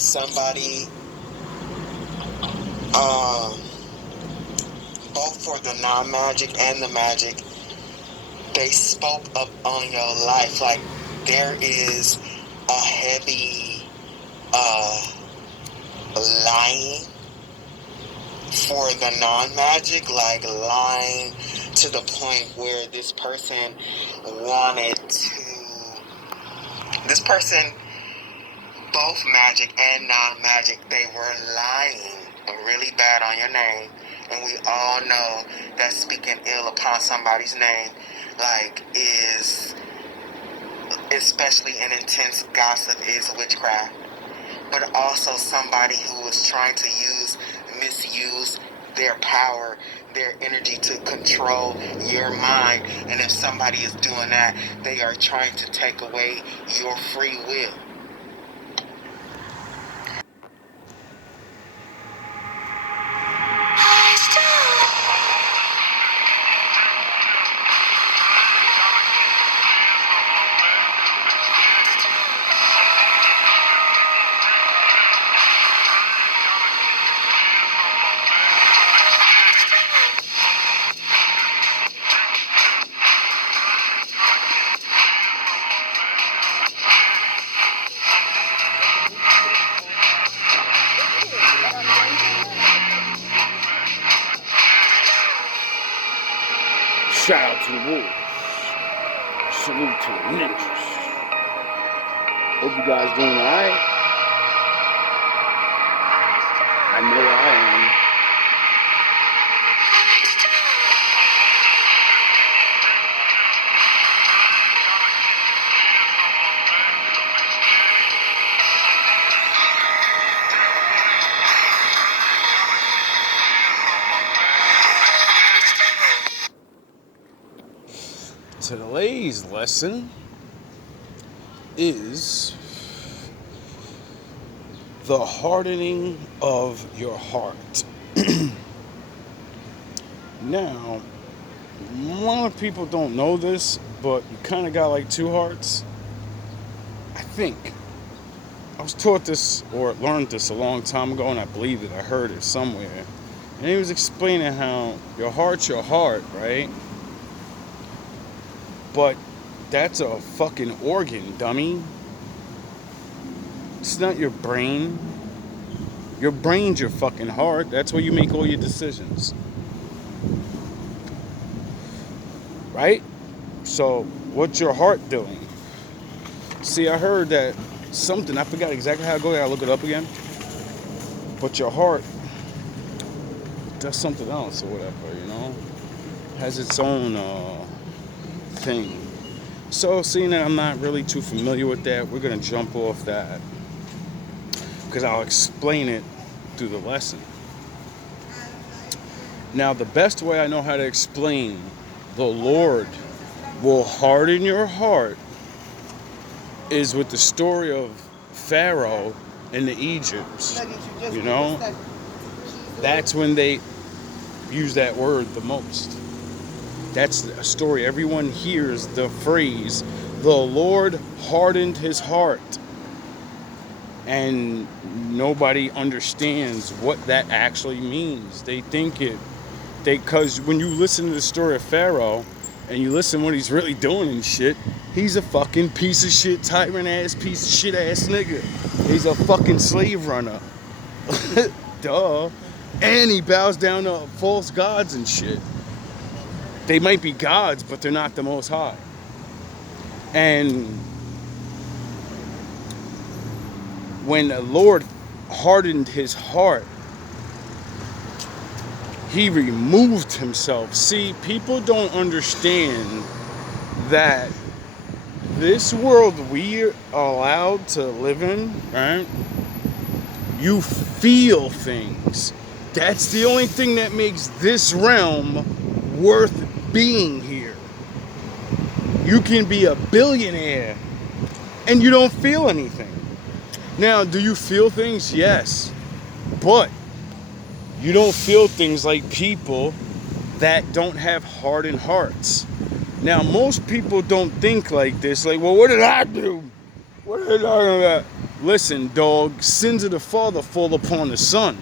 somebody, both for the non-magic and the magic, they spoke up on your life. Like, there is a heavy lying for the non-magic, like lying to the point where this person, both magic and non-magic, they were lying really bad on your name. And we all know that speaking ill upon somebody's name, like, is, especially in intense gossip, is witchcraft. But also somebody who is trying to misuse their power, their energy to control your mind. And if somebody is doing that, they are trying to take away your free will. Shout out to the Wolves. Salute to the ninjas. Hope you guys doing alright. I know I am. Today's lesson is the hardening of your heart. Now, a lot of people don't know this, but you kind of got like two hearts. I think. I was taught this or learned this a long time ago, and I believe that I heard it somewhere. And he was explaining how your heart's your heart, right? But that's a fucking organ, dummy. It's not your brain. Your brain's your fucking heart. That's where you make all your decisions. Right? So, what's your heart doing? See, I heard that something, I forgot exactly how it goes, I gotta look it up again. But your heart does something else or whatever, you know? Has its own thing. So, seeing that I'm not really too familiar with that, we're gonna jump off that because I'll explain it through the lesson. Now, the best way I know how to explain the Lord will harden your heart is with the story of Pharaoh and the Egypts. You know, that's when they use that word the most. That's a story. Everyone hears the phrase, the Lord hardened his heart. And nobody understands what that actually means. They think because when you listen to the story of Pharaoh and you listen what he's really doing and shit, he's a fucking piece of shit, tyrant ass, piece of shit ass nigga. He's a fucking slave runner. Duh. And he bows down to false gods and shit. They might be gods, but they're not the Most High. And when the Lord hardened his heart, he removed himself. See, people don't understand that this world we are allowed to live in, right? You feel things. That's the only thing that makes this realm worth being here. You can be a billionaire and you don't feel anything. Now, do you feel things? Yes. But you don't feel things like people that don't have hardened hearts. Now, most people don't think like this. Like, well, what did I do? What did I do? Listen, dog, sins of the father fall upon the son.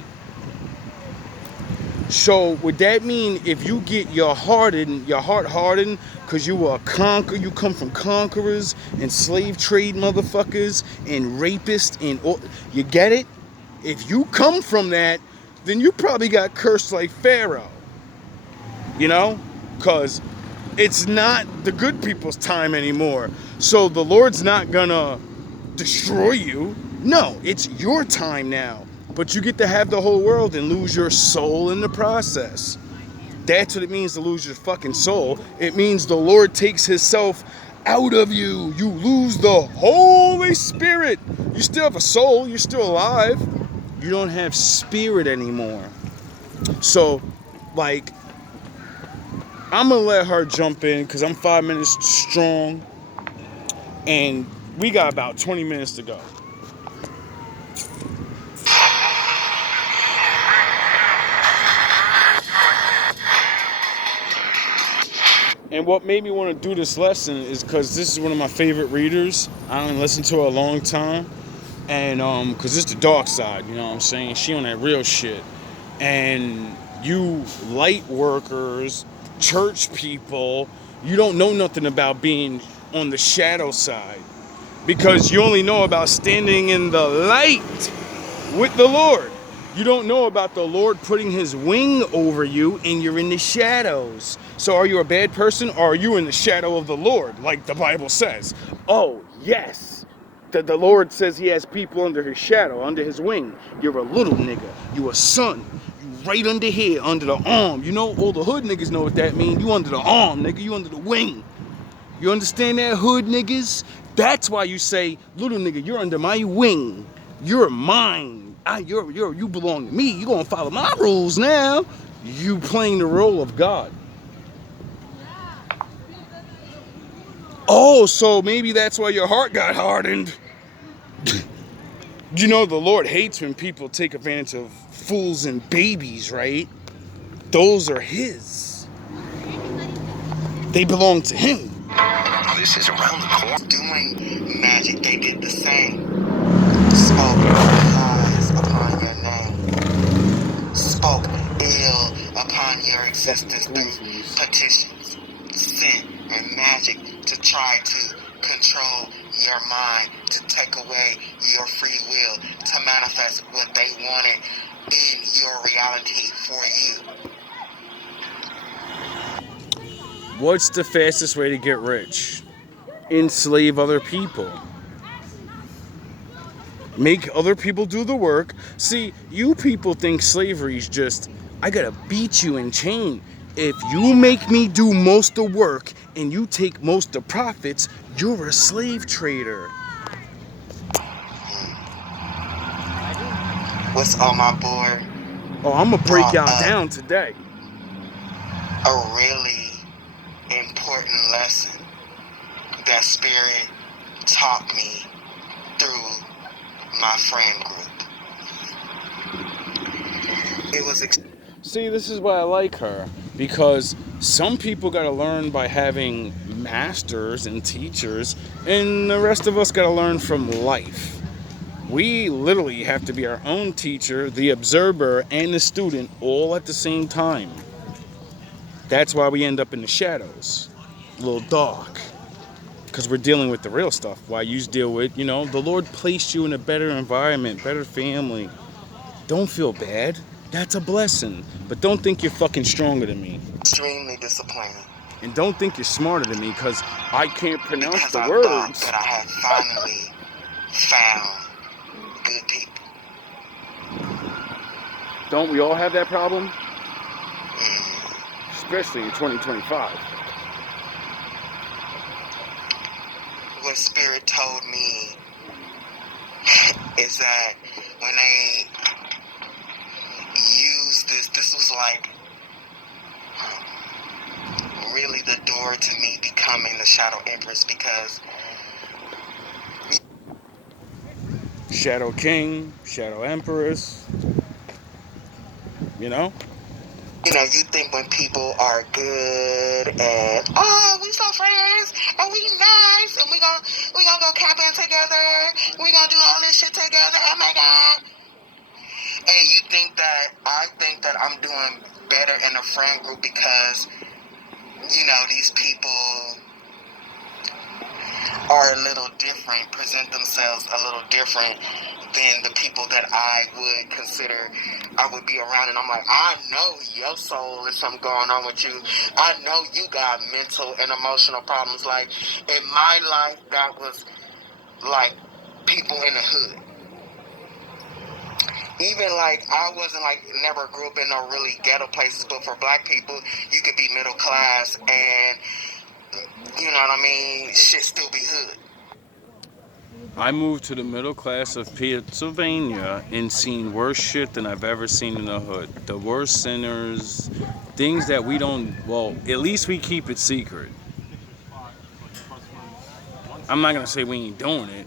So would that mean if you get your heart hardened, because you you come from conquerors and slave trade motherfuckers and rapists and you get it? If you come from that, then you probably got cursed like Pharaoh. You know? Because it's not the good people's time anymore. So the Lord's not gonna destroy you. No, it's your time now. But you get to have the whole world and lose your soul in the process. That's what it means to lose your fucking soul. It means the Lord takes himself out of you. You lose the Holy Spirit. You still have a soul. You're still alive. You don't have spirit anymore. So, like, I'm going to let her jump in because I'm 5 minutes strong. And we got about 20 minutes to go. And what made me want to do this lesson is because this is one of my favorite readers. I haven't listened to her a long time. And because it's the dark side, you know what I'm saying? She on that real shit. And you light workers, church people, you don't know nothing about being on the shadow side. Because you only know about standing in the light with the Lord. You don't know about the Lord putting his wing over you and you're in the shadows. So are you a bad person or are you in the shadow of the Lord, like the Bible says? Oh, yes. The Lord says he has people under his shadow, under his wing. You're a little nigga. You a son. You right under here, under the arm. You know, all the hood niggas know what that means. You under the arm, nigga. You under the wing. You understand that, hood niggas? That's why you say, little nigga, you're under my wing. You're mine. You belong to me. You gonna follow my rules now. You playing the role of God. Oh, so maybe that's why your heart got hardened. You know the Lord hates when people take advantage of fools and babies, right? Those are his. They belong to him. This is around the corner. Doing magic, they did the same. Spoke lies upon your name. Spoke ill upon your existence through petitions, sin, and magic to try to control your mind, to take away your free will, to manifest what they wanted in your reality for you. What's the fastest way to get rich? Enslave other people. Make other people do the work. See, you people think slavery is just, I gotta beat you and chain. If you make me do most of the work and you take most of the profits, you're a slave trader. What's on my board? Oh, I'm gonna break y'all down today. A really important lesson that Spirit taught me through my friend group. It was See, this is why I like her, because some people gotta learn by having masters and teachers, and the rest of us gotta learn from life. We literally have to be our own teacher, the observer, and the student all at the same time. That's why we end up in the shadows, a little dark, because we're dealing with the real stuff. While you deal with, the Lord placed you in a better environment, better family. Don't feel bad. That's a blessing. But don't think you're fucking stronger than me. Extremely disappointing. And don't think you're smarter than me, because I can't pronounce because the I words. Thought that I had finally found good people. Don't we all have that problem? Especially in 2025. What Spirit told me is that when they used this was like really the door to me becoming the Shadow Empress, because Shadow King, Shadow Empress, You think when people are good and oh, we so friends and we nice and we gonna go camping together, we gonna do all this shit together. Oh my god! And I think that I'm doing better in a friend group because these people are a little different, present themselves a little different than the people that I would consider I would be around. And I'm like, I know your soul is something going on with you. I know you got mental and emotional problems. Like, in my life, that was like people in the hood. Even like, I wasn't like, never grew up in no really ghetto places, but for black people, you could be middle class and, you know what I mean, shit still be hood. I moved to the middle class of Pennsylvania and seen worse shit than I've ever seen in the hood. The worst sinners, things that we don't, well, at least we keep it secret. I'm not going to say we ain't doing it,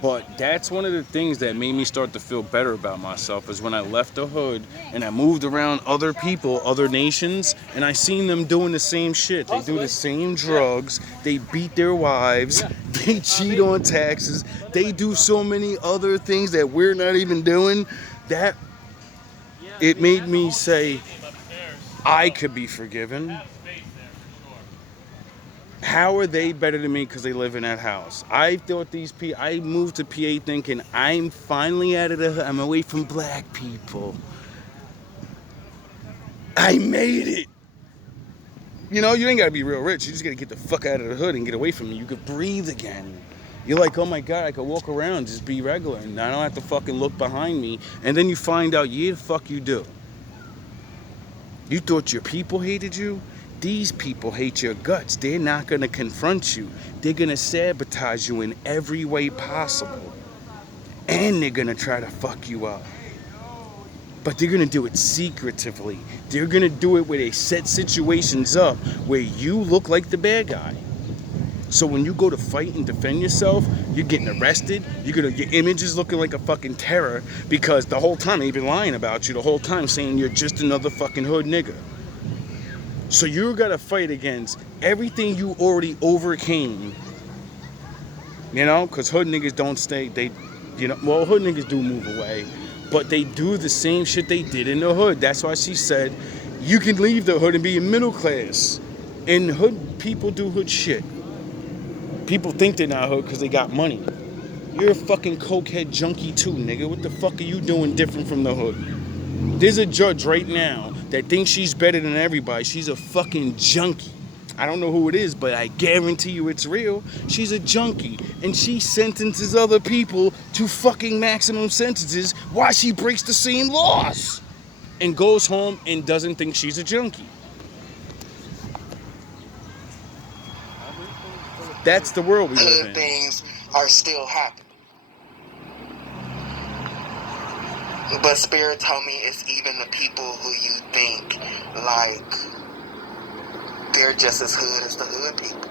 but that's one of the things that made me start to feel better about myself is when I left the hood and I moved around other people, other nations, and I seen them doing the same shit. They do the same drugs, they beat their wives, they cheat on taxes, they do so many other things that we're not even doing, that it made me say, I could be forgiven. How are they better than me because they live in that house? I thought I moved to PA thinking I'm finally out of the hood. I'm away from black people. I made it. You ain't got to be real rich. You just got to get the fuck out of the hood and get away from me. You could breathe again. You're like, oh my God, I could walk around, just be regular. And I don't have to fucking look behind me. And then you find out, yeah, the fuck you do. You thought your people hated you? These people hate your guts. They're not going to confront you. They're going to sabotage you in every way possible. And they're going to try to fuck you up. But they're going to do it secretively. They're going to do it where they set situations up where you look like the bad guy. So when you go to fight and defend yourself, you're getting arrested. Your image is looking like a fucking terror because the whole time they've been lying about you the whole time, saying you're just another fucking hood nigga. So you're gonna fight against everything you already overcame. Because hood niggas don't stay. Hood niggas do move away, but they do the same shit they did in the hood. That's why she said you can leave the hood and be in middle class. And hood people do hood shit. People think they're not hood because they got money. You're a fucking cokehead junkie too, nigga. What the fuck are you doing different from the hood? There's a judge right now that thinks she's better than everybody. She's a fucking junkie. I don't know who it is, but I guarantee you it's real. She's a junkie, and she sentences other people to fucking maximum sentences while she breaks the same laws and goes home and doesn't think she's a junkie. That's the world we live in. Things are still happening. But Spirit told me it's even the people who you think like they're just as hood as the hood people.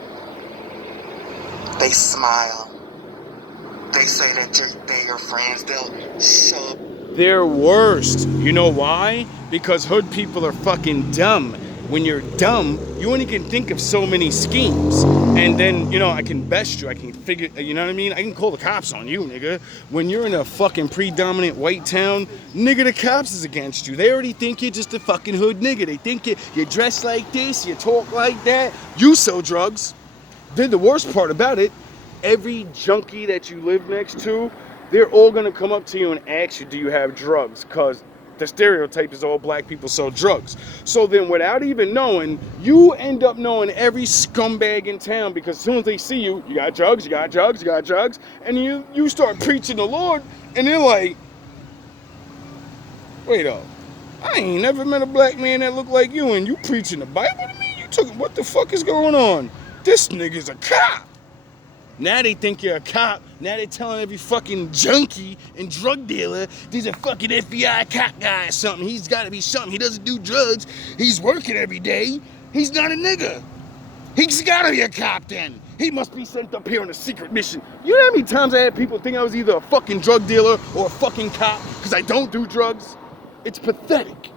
They smile. They say that they're your friends. They'll show. They're worst. You know why? Because hood people are fucking dumb. When you're dumb, you only can think of so many schemes. And then, I can best you. I can figure, you know what I mean? I can call the cops on you, nigga. When you're in a fucking predominant white town, nigga, the cops is against you. They already think you're just a fucking hood nigga. They think you dress like this, you talk like that, you sell drugs. Then the worst part about it, every junkie that you live next to, they're all gonna come up to you and ask you, do you have drugs? Because the stereotype is all black people sell drugs. So then without even knowing, you end up knowing every scumbag in town because as soon as they see you, you got drugs, you got drugs, you got drugs, and you start preaching the Lord, and they're like, wait up, I ain't never met a black man that looked like you, and you preaching the Bible to me? What the fuck is going on? This nigga's a cop. Now they think you're a cop. Now they're telling every fucking junkie and drug dealer there's a fucking FBI cop guy or something. He's got to be something. He doesn't do drugs. He's working every day. He's not a nigga. He's got to be a cop then. He must be sent up here on a secret mission. You know how many times I had people think I was either a fucking drug dealer or a fucking cop because I don't do drugs? It's pathetic.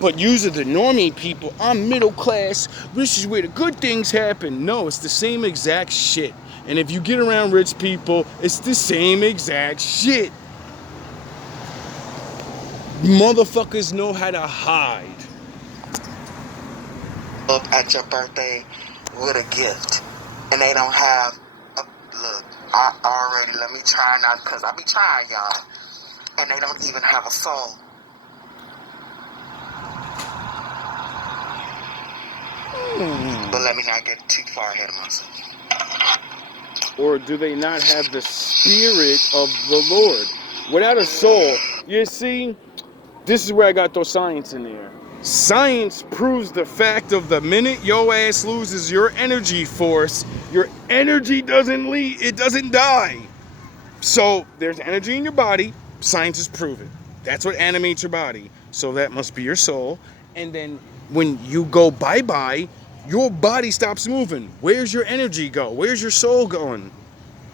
But usually the normie people, I'm middle class, this is where the good things happen. No, it's the same exact shit. And if you get around rich people, it's the same exact shit. Motherfuckers know how to hide. Up at your birthday with a gift, and they don't have a look. I already let me try not, cause I be trying, y'all, and they don't even have a soul. But let me not get too far ahead of myself. Or do they not have the spirit of the Lord? Without a soul, you see, this is where I got those science in there. Science proves the fact of the minute your ass loses your energy force, your energy doesn't leave, it doesn't die. So there's energy in your body, science has proven. That's what animates your body. So that must be your soul. And then when you go bye-bye, your body stops moving. Where's your energy go? Where's your soul going?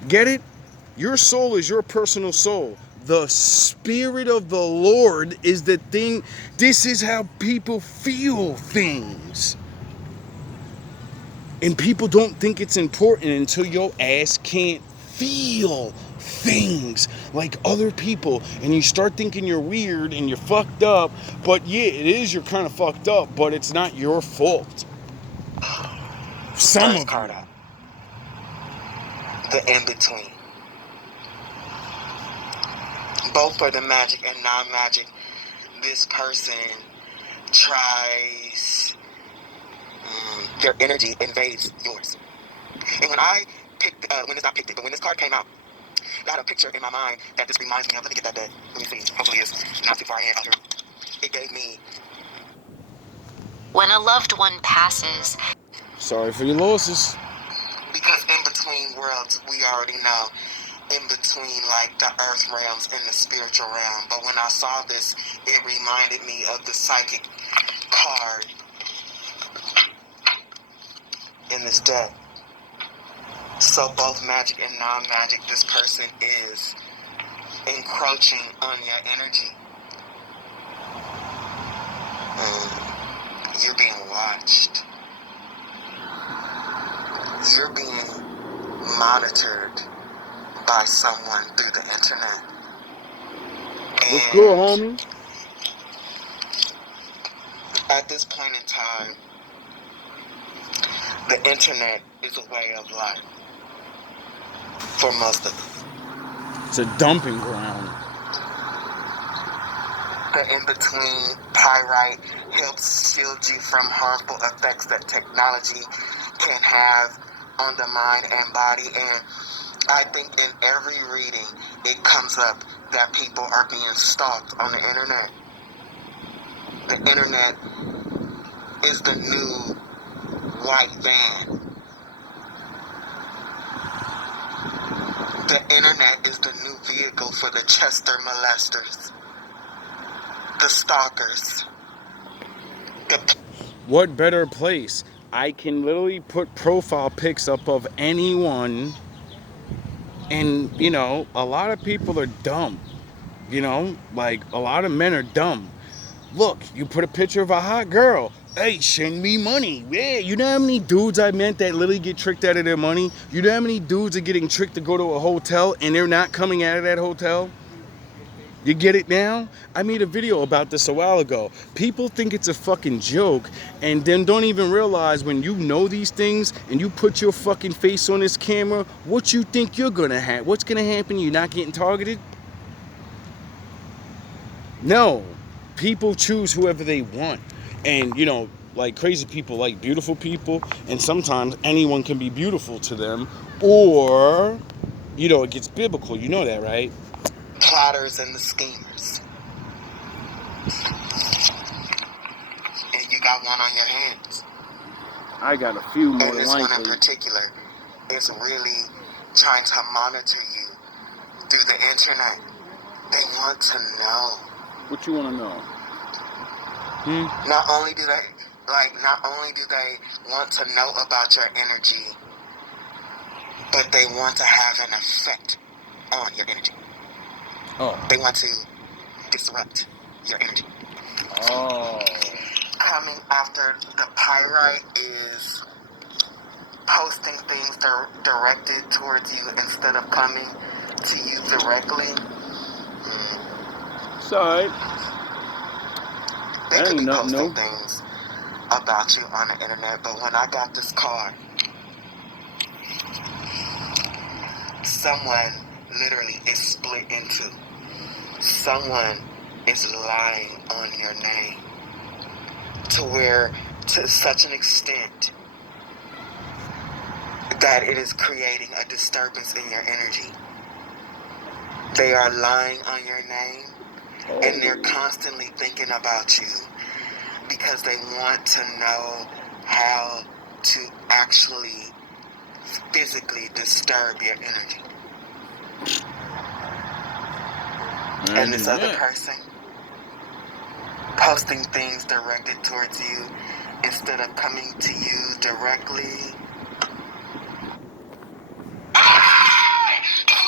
Get it? Your soul is your personal soul. The spirit of the Lord is the thing. This is how people feel things. And people don't think it's important until your ass can't feel things like other people. And you start thinking you're weird and you're fucked up. But yeah, it is, you're kind of fucked up, but it's not your fault. Some First of card you. out. The in-between. Both for the magic and non-magic, this person tries, their energy invades yours. And when I picked, when this card came out, I had a picture in my mind that this reminds me of. Let me get that dead. Let me see. Hopefully it's not too far ahead. It gave me, when a loved one passes. Sorry for your losses. because in between worlds, we already know. In between, like, the earth realms and the spiritual realm. But when I saw this, it reminded me of the psychic card in this deck. So both magic and non-magic, this person is encroaching on your energy. You're being watched. You're being monitored by someone through the internet. What's good, homie? At this point in time, the internet is a way of life for most of us. It's a dumping ground. The in-between pyrite helps shield you from harmful effects that technology can have on the mind and body. And I think in every reading, it comes up that people are being stalked on the internet. The internet is the new white van. The internet is the new vehicle for the Chester molesters, the stalkers. What better place? I can literally put profile pics up of anyone. And, you know, a lot of people are dumb. You know, like, a lot of men are dumb. Look, you put a picture of a hot girl. Hey, send me money. Yeah, you know how many dudes I met that literally get tricked out of their money? You know how many dudes are getting tricked to go to a hotel and they're not coming out of that hotel? You get it now? I made a video about this a while ago. People think it's a fucking joke and then don't even realize when you know these things and you put your fucking face on this camera, what you think you're gonna have. What's gonna happen? You're not getting targeted? No. People choose whoever they want. And, you know, like crazy people like beautiful people, and sometimes anyone can be beautiful to them, or, you know, it gets biblical. You know that, right? Plotters and the schemers. And you got one on your hands. I got a few more And this likely. one in particular is really trying to monitor you through the internet. They want to know. What you want to know? Not only do they want to know about your energy, but they want to have an effect on your energy. Oh. They want to disrupt your energy. Oh. coming after the pyrite is posting things directed towards you instead of coming to you directly. Sorry. They could be posting things about you on the internet, but when I got this card, someone literally is split in two. Someone is lying on your name to such an extent that it is creating a disturbance in your energy. They are lying on your name, and they're constantly thinking about you because they want to know how to actually physically disturb your energy. And this other person posting things directed towards you instead of coming to you directly.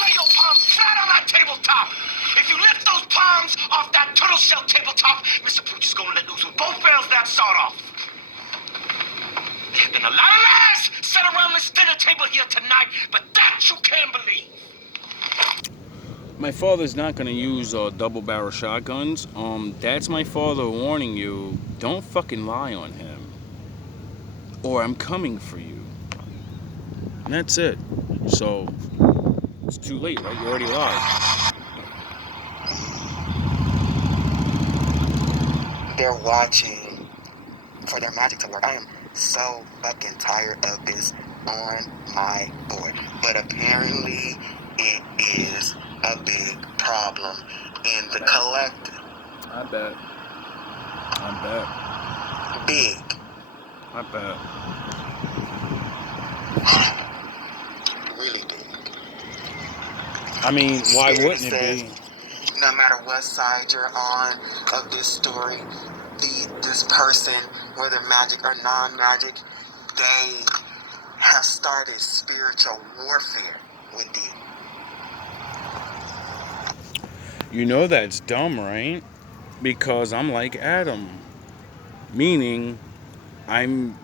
Lay your palms flat on that tabletop. If you lift those palms off that turtle shell tabletop, Mr. Pooch is gonna let loose with both barrels that sawed off. There's been a lot of lies set around this dinner table here tonight, but that you can't believe. My father's not gonna use double-barrel shotguns. That's my father warning you. Don't fucking lie on him, or I'm coming for you. And that's it. So it's too late, right? You already lied. They're watching for their magic to work. I am so fucking tired of this on my board. But apparently it is a big problem in the collective. I bet. Big. I bet. Really big. I mean, why wouldn't it be? No matter what side you're on of this story, this person, whether magic or non-magic, they have started spiritual warfare with you. You know that's dumb, right? Because I'm like Adam. Meaning, I'm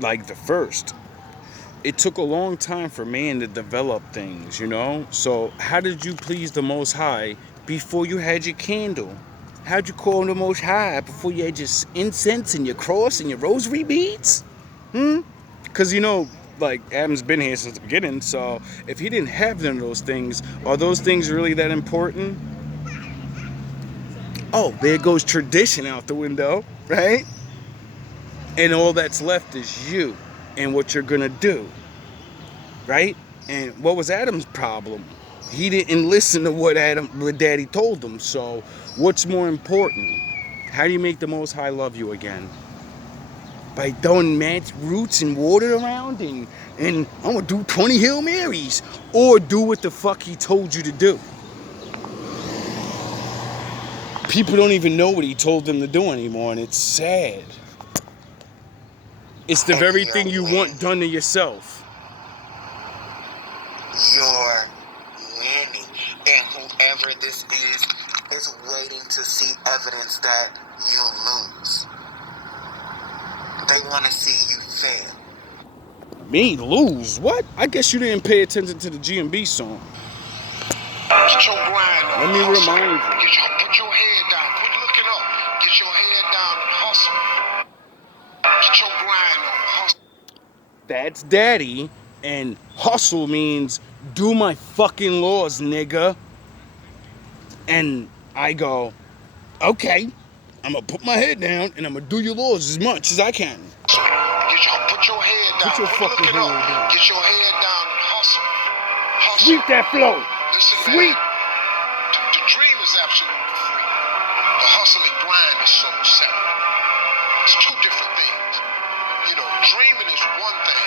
like the first. It took a long time for man to develop things, you know? So how did you please the Most High before you had your candle? How'd you call the Most High before you had your incense and your cross and your rosary beads? Because, you know, like, Adam's been here since the beginning, so if he didn't have none of those things, are those things really that important? Oh, there goes tradition out the window, right? And all that's left is you and what you're gonna do, right? And what was Adam's problem? He didn't listen to what Daddy told him. So what's more important? How do you make the Most High love you again? By throwing mad roots and water around and I'm gonna do 20 Hail Marys, or do what the fuck he told you to do? People don't even know what he told them to do anymore, and it's sad. It's the very thing you want done to yourself. You're winning. And whoever this is waiting to see evidence that you'll lose. They want to see you fail. Me lose? What? I guess you didn't pay attention to the GMB song. Get your grind on. Let me remind you. Put your head down. Quit looking up. Get your head down and hustle. Get your grind on. Hustle. That's Daddy, and hustle means do my fucking laws, nigga. And I go, okay, I'm gonna put my head down and I'm gonna do your laws as much as I can. Put your head down. Put your fucking head down. Get your head down and hustle. Hustle. Sweep that flow. Listen, Sweep. man. The dream is absolutely free. The hustle and grind is so separate. It's two different things. You know, dreaming is one thing.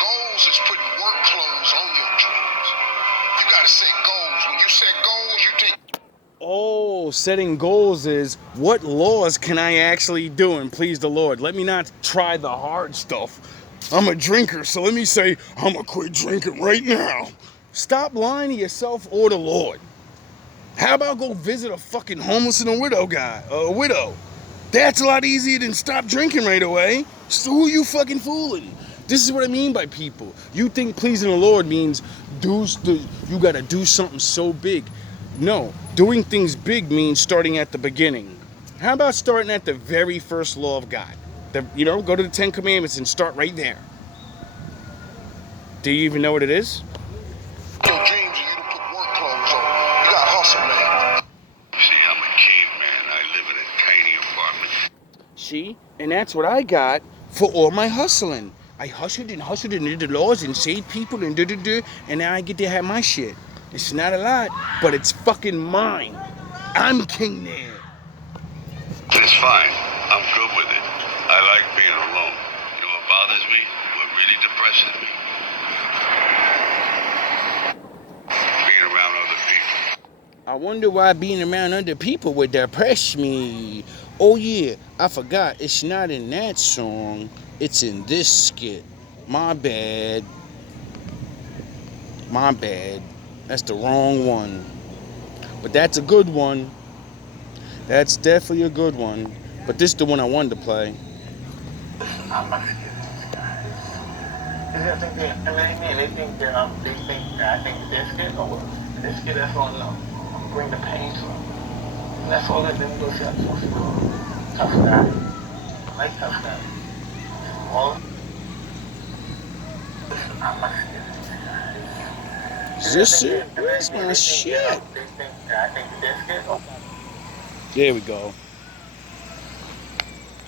Goals is putting work clothes on your dreams. You gotta set goals. When you set goals, you take. Oh, setting goals is what laws can I actually do and please the Lord? Let me not try the hard stuff. I'm a drinker, so let me say I'm gonna quit drinking right now. Stop lying to yourself or the Lord. How about go visit a fucking homeless and a widow? That's a lot easier than stop drinking right away. So who you fucking fooling? This is what I mean by people. You think pleasing the Lord means you gotta do something so big. No, doing things big means starting at the beginning. How about starting at the very first law of God? Go to the 10 Commandments and start right there. Do you even know what it is? Your dreams are you to put work clothes on. You gotta hustle, man. See, I'm a caveman. I live in a tiny apartment. See? And that's what I got for all my hustling. I hustled and did the laws and saved people and and now I get to have my shit. It's not a lot, but it's fucking mine. I'm king there. It's fine. I'm good with it. I like being alone. You know what bothers me? What really depresses me? Being around other people. I wonder why being around other people would depress me. Oh yeah, I forgot. It's not in that song. It's in this skit. My bad. My bad. That's the wrong one. But that's a good one. That's definitely a good one. But this is the one I wanted to play. I'm not scared of these guys. I think they think that I think they're scared. Oh well, they're scared. That's all I know. Bring the pain to them. And that's all that them go see. I'm supposed to go. Tough guy. I like tough guys. All. I'm not scared of these guys. Is this it? Where's my shit? I think they're scared. Oh. There we go.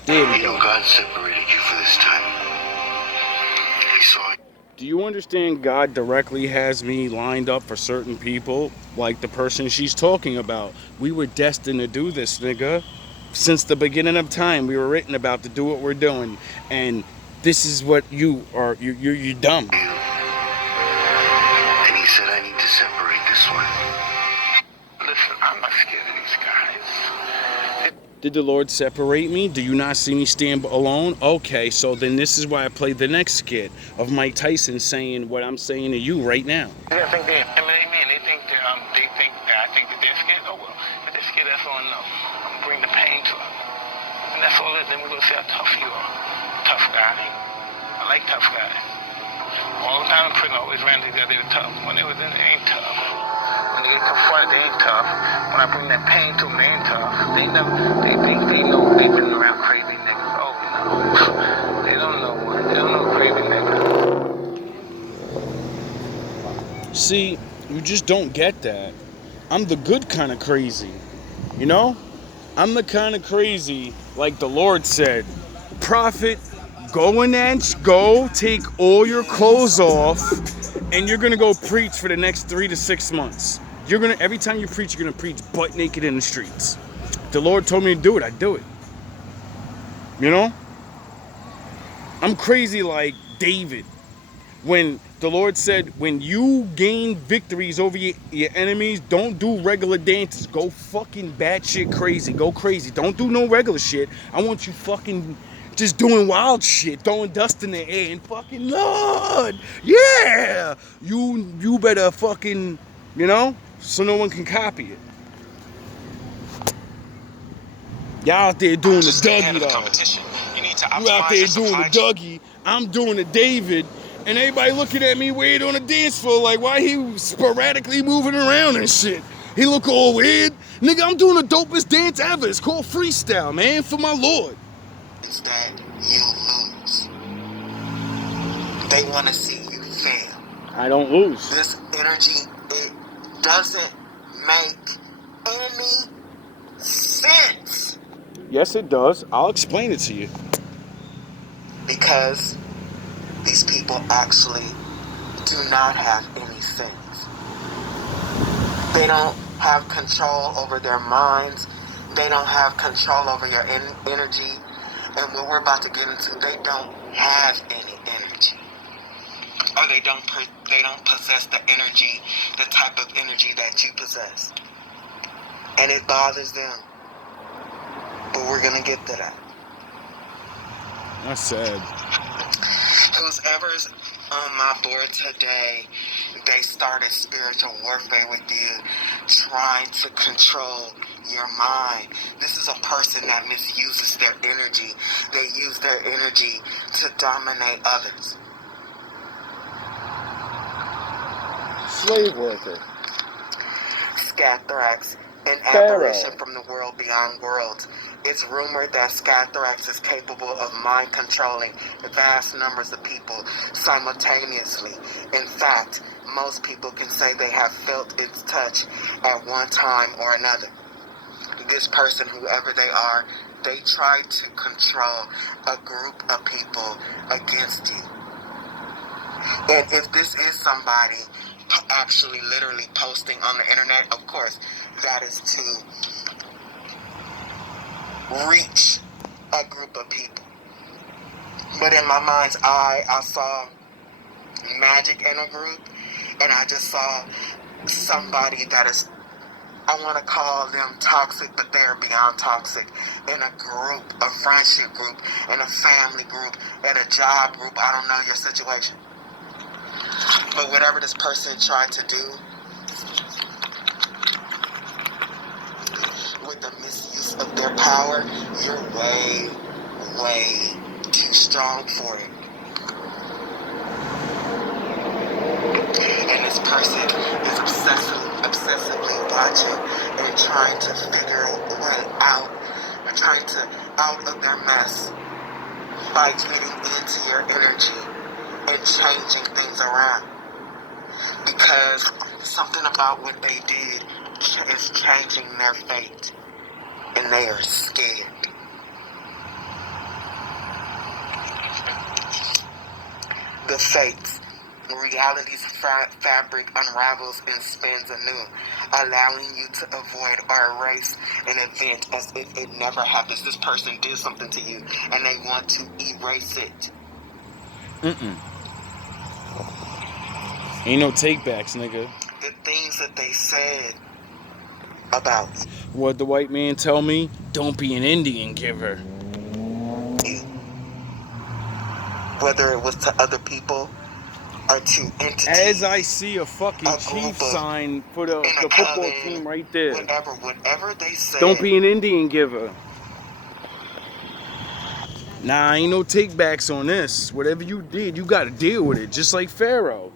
There we You know, go. God separated you for this time. He saw it. Do you understand God directly has me lined up for certain people, like the person she's talking about? We were destined to do this, nigga. Since the beginning of time, we were written about to do what we're doing. And this is what you are. You're dumb. And he said, I need to separate this one. Listen, I'm not scared of these guys. Did the Lord separate me? Do you not see me stand alone? Okay, so then this is why I played the next skit of Mike Tyson saying what I'm saying to you right now. I think they think that I think that they're scared. Oh well, if they're scared, that's all I know. Bring the pain to them, and that's all that. Then we go see how tough you are. Tough guy. I like tough guys. All the time in prison, I always ran together. They were tough. When they was in, they ain't tough. When they get confronted, they ain't tough. When I bring that pain to them, they ain't tough. They think they know they've been around crazy niggas. Oh no, they don't know one. They don't know crazy niggas. See, you just don't get that. I'm the good kind of crazy. You know? I'm the kind of crazy, like the Lord said, prophet, go take all your clothes off, and you're gonna go preach for the next 3 to 6 months. Every time you preach, you're gonna preach butt naked in the streets. The Lord told me to do it, I do it. You know? I'm crazy like David. When the Lord said, when you gain victories over your enemies, don't do regular dances. Go fucking batshit crazy. Go crazy. Don't do no regular shit. I want you fucking just doing wild shit, throwing dust in the air and fucking Lord, yeah. You better fucking, so no one can copy it. Y'all out there doing the Dougie though. You out there doing the Dougie. I'm doing the David. And everybody looking at me weird on the dance floor, like why he sporadically moving around and shit. He look all weird. Nigga, I'm doing the dopest dance ever. It's called freestyle, man, for my Lord. Instead, you lose. They want to see you fail. I don't lose. This energy, it doesn't make any sense. Yes, it does. I'll explain it to you. Because these people actually do not have any sense. They don't have control over their minds. They don't have control over your energy. And what we're about to get into, they don't have any energy. Or they don't possess the energy, the type of energy that you possess. And it bothers them. But we're going to get to that. That's sad. On my board today, they started spiritual warfare with you, trying to control your mind. This is a person that misuses their energy. They use their energy to dominate others. Slave worker. Scathrax, an Pharaoh. apparition from the world beyond worlds. It's rumored that Scathrax is capable of mind controlling vast numbers of people simultaneously. In fact, most people can say they have felt its touch at one time or another. This person, whoever they are, they try to control a group of people against you. And if this is somebody actually literally posting on the internet, of course, that is to reach a group of people. But in my mind's eye, I saw magic in a group, and I just saw somebody that is, I want to call them toxic, but they're beyond toxic, in a group, a friendship group, in a family group, at a job group. I don't know your situation. But whatever this person tried to do with the misuse of their power, you're way, way too strong for it. And this person is obsessively watching and trying to figure a way out, or trying to out of their mess by getting into your energy and changing things around. Because something about what they did is changing their fate, and they are scared. The fates. Reality's fabric unravels and spins anew, allowing you to avoid or erase an event as if it never happens. This person did something to you, and they want to erase it. Ain't no takebacks, nigga. The things that they said about What the white man tell me? Don't be an Indian giver. you, whether it was to other people or to entities. As I see a fucking A chief group of- sign for the in a football coven, team right there. Whatever they said. Don't be an Indian giver. Nah, ain't no takebacks on this. Whatever you did, you gotta deal with it. Just like Pharaoh.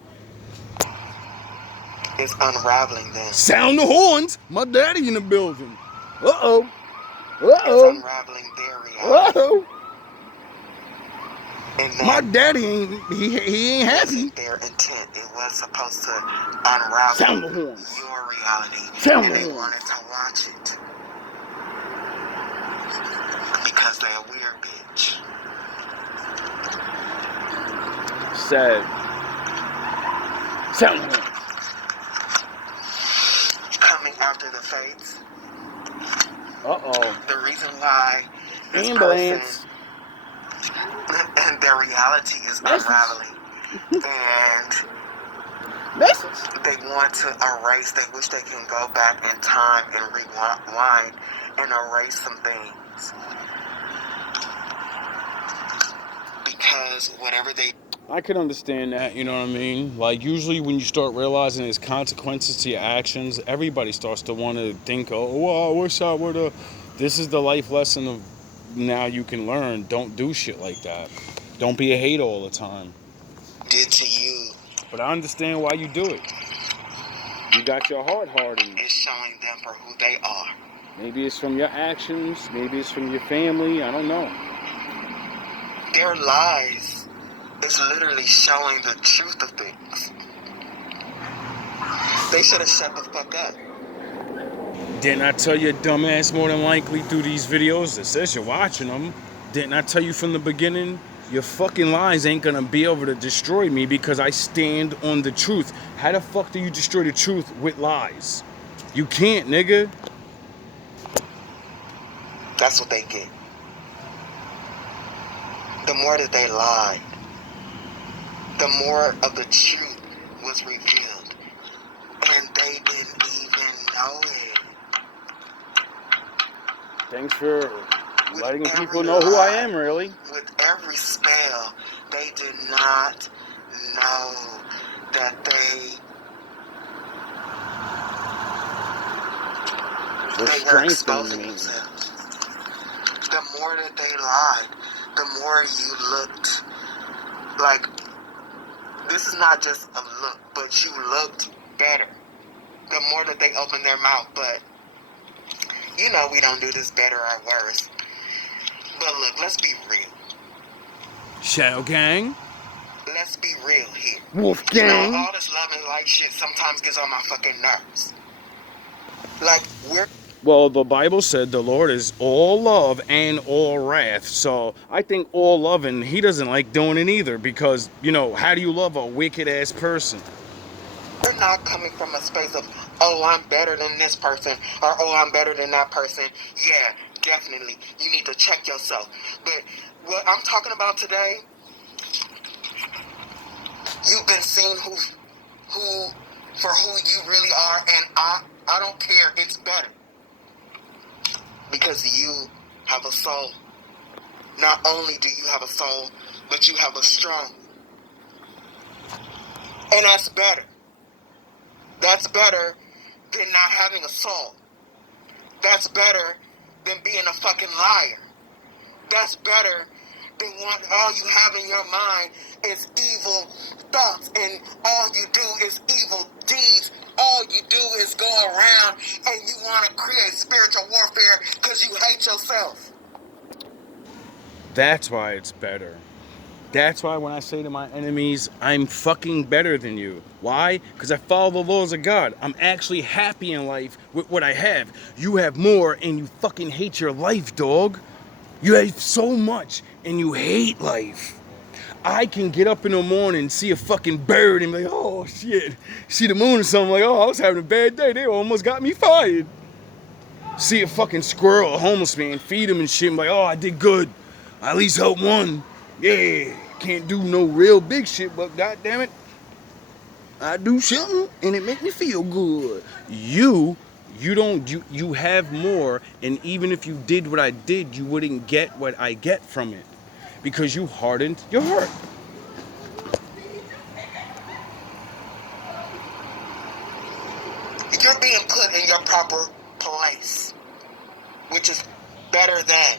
It's unraveling them. Sound the horns! My daddy in the building. Uh-oh. It's Uh-oh. unraveling their reality. Uh-oh. And My that daddy he ain't happy. wasn't their intent. It was supposed to unravel Sound the horns. your reality. Sound and the they horns. wanted to watch it. Because they're a weird bitch. Sad. Sound the horns. Coming after the fates. Uh-oh. The reason why this Ambulance. person and their reality is unraveling. And Message. they want to erase. They wish they can go back in time and rewind and erase some things. Because whatever they... I can understand that, you know what I mean? Like, usually when you start realizing there's consequences to your actions, everybody starts to want to think, oh, well, I wish I would have... This is the life lesson of now you can learn. Don't do shit like that. Don't be a hater all the time. did to you. But I understand why you do it. You got your heart hardened. It's showing them for who they are. Maybe it's from your actions. Maybe it's from your family. I don't know. Their lies is literally showing the truth of things. They should have shut the fuck up. Didn't I tell you, dumbass, more than likely through these videos that says you're watching them? Didn't I tell you from the beginning? Your fucking lies ain't gonna be able to destroy me because I stand on the truth. How the fuck do you destroy the truth with lies? You can't, nigga. That's what they get. The more that they lied, the more of the truth was revealed. And they didn't even know it. Thanks for letting With people every know who I lie, am, really. With every spell, they did not know that they were exposing themselves. The more that they lied, the more you looked like, this is not just a look, but you looked better. The more that they opened their mouth, but you know we don't do this better or worse. But look, let's be real. Shadow Gang? Let's be real here. Wolf You know, Gang? all this love and light shit sometimes gets on my fucking nerves. Like, Well, the Bible said the Lord is all love and all wrath. So I think all love, and he doesn't like doing it either, because, you know, how do you love a wicked ass person? we're not coming from a space of, oh, I'm better than this person, or oh, I'm better than that person. Yeah, definitely. You need to check yourself. But what I'm talking about today, you've been seen who for who you really are, and I don't care. It's better because you have a soul. Not only do you have a soul, but you have a strong, and that's better. That's better than not having a soul. That's better than being a fucking liar. That's better than what all you have in your mind is evil thoughts, and all you do is evil deeds. All you do is go around and you want to create spiritual warfare because you hate yourself. That's why it's better. That's why when I say to my enemies, I'm fucking better than you. Why? Because I follow the laws of God. I'm actually happy in life with what I have. You have more and you fucking hate your life, dog. You have so much and you hate life. I can get up in the morning, see a fucking bird and be like, oh shit. See the moon or something, like, oh, I was having a bad day. They almost got me fired. See a fucking squirrel, a homeless man, feed him and shit. I'm like, oh, I did good. I at least helped one. Yeah, can't do no real big shit, but goddamn it, I do something and it make me feel good. You have more, and even if you did what I did, you wouldn't get what I get from it because you hardened your heart. You're being put in your proper place, which is better than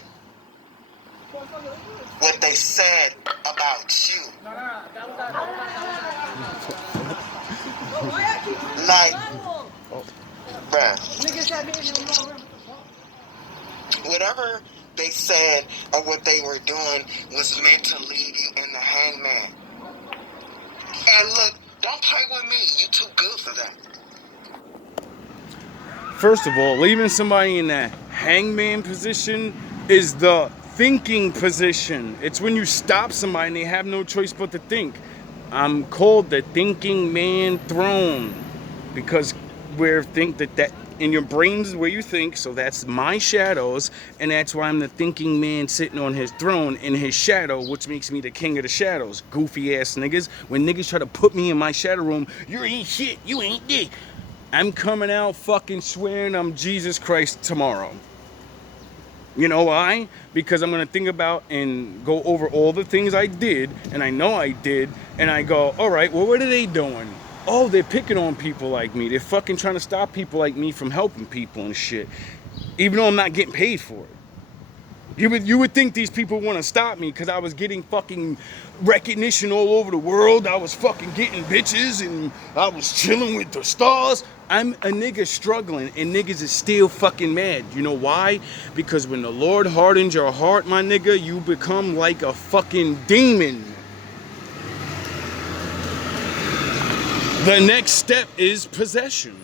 what they said about you. Like, bruh, whatever they said or what they were doing was meant to leave you in the hangman. And look, don't play with me. You too good for that. First of all, leaving somebody in that hangman position is the thinking position. It's when you stop somebody and they have no choice but to think. I'm called the thinking man throne because where think that in your brains is where you think, so that's my shadows, and that's why I'm the thinking man sitting on his throne in his shadow, which makes me the king of the shadows. Goofy ass niggas. When niggas try to put me in my shadow room, you ain't shit, you ain't dick. I'm coming out fucking swearing I'm Jesus Christ tomorrow. You know why? Because I'm going to think about and go over all the things I did, and I know I did, and I go, all right, well, what are they doing? Oh, they're picking on people like me. They're fucking trying to stop people like me from helping people and shit, even though I'm not getting paid for it. You would think these people want to stop me because I was getting fucking recognition all over the world. I was fucking getting bitches and I was chilling with the stars. I'm a nigga struggling and niggas is still fucking mad. You know why? Because when the Lord hardens your heart, my nigga, you become like a fucking demon. The next step is possession.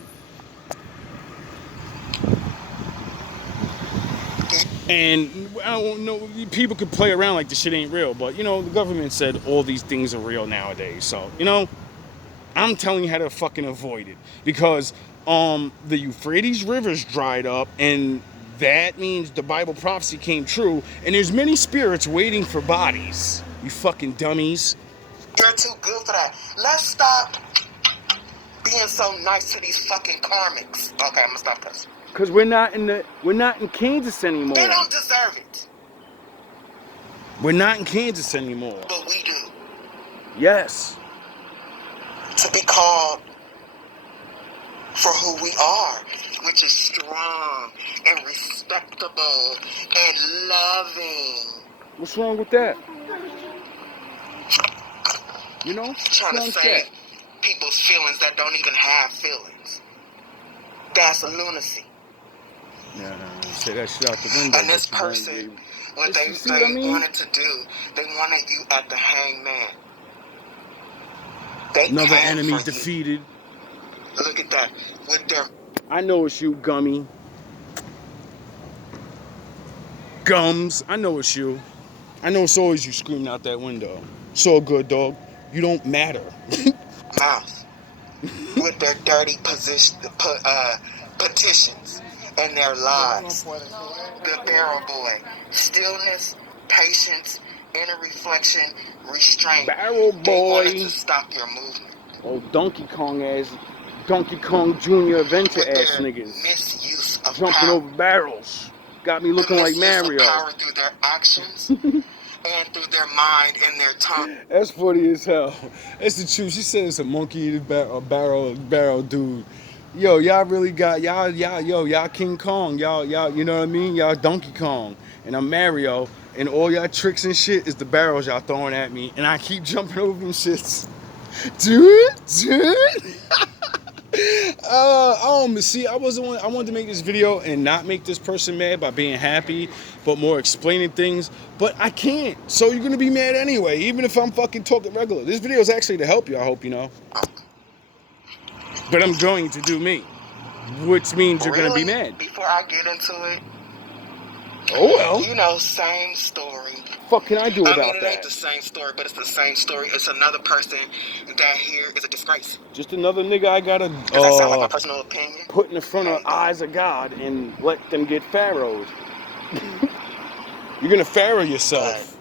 And I don't know, people could play around like this shit ain't real, but you know, the government said all these things are real nowadays. So, you know, I'm telling you how to fucking avoid it. Because the Euphrates rivers dried up, and that means the Bible prophecy came true, and there's many spirits waiting for bodies. You fucking dummies. You're too good for that. Let's stop being so nice to these fucking karmics. Okay, I'm gonna stop this. Cause we're not in Kansas anymore. They don't deserve it. We're not in Kansas anymore. But we do. Yes. to be called for who we are, which is strong and respectable and loving. What's wrong with that? You know? Trying to save people's feelings that don't even have feelings. That's a lunacy. Yeah, say that shit out the window. And this person, what they wanted to do, they wanted you at the hangman. They Another came enemy for defeated. You. Look at that. With their... I know it's you, Gummy. Gums. I know it's you. I know it's always you screaming out that window. It's all good, dog. You don't matter. Mouth. With their dirty petitions and their lies. The barrel boy. Stillness, patience, inner reflection, restraint. Barrel boy. They wanted to stop your movement. Oh, Donkey Kong Jr. adventure ass niggas. Misuse of jumping power. over barrels. Got me looking like Mario. Of power through their actions and through their mind and their tongue. That's funny as hell. That's the truth. She said it's a monkey, a barrel dude. Yo, y'all really got y'all King Kong, y'all, you know what I mean? Y'all Donkey Kong, and I'm Mario, and all y'all tricks and shit is the barrels y'all throwing at me, and I keep jumping over them shits. Dude. See, I wanted to make this video and not make this person mad by being happy, but more explaining things. But I can't. So you're gonna be mad anyway, even if I'm fucking talking regular. This video is actually to help you. I hope you know. But I'm going to do me, which means you're gonna be mad. Before I get into it. Oh well. You know, same story. Fuck can I do about that? It ain't the same story, but it's the same story. It's another person that here is a disgrace. Just another nigga I gotta Does that sound like my personal opinion? Put in the front of eyes of God and let them get pharaohed. You're gonna pharaoh yourself.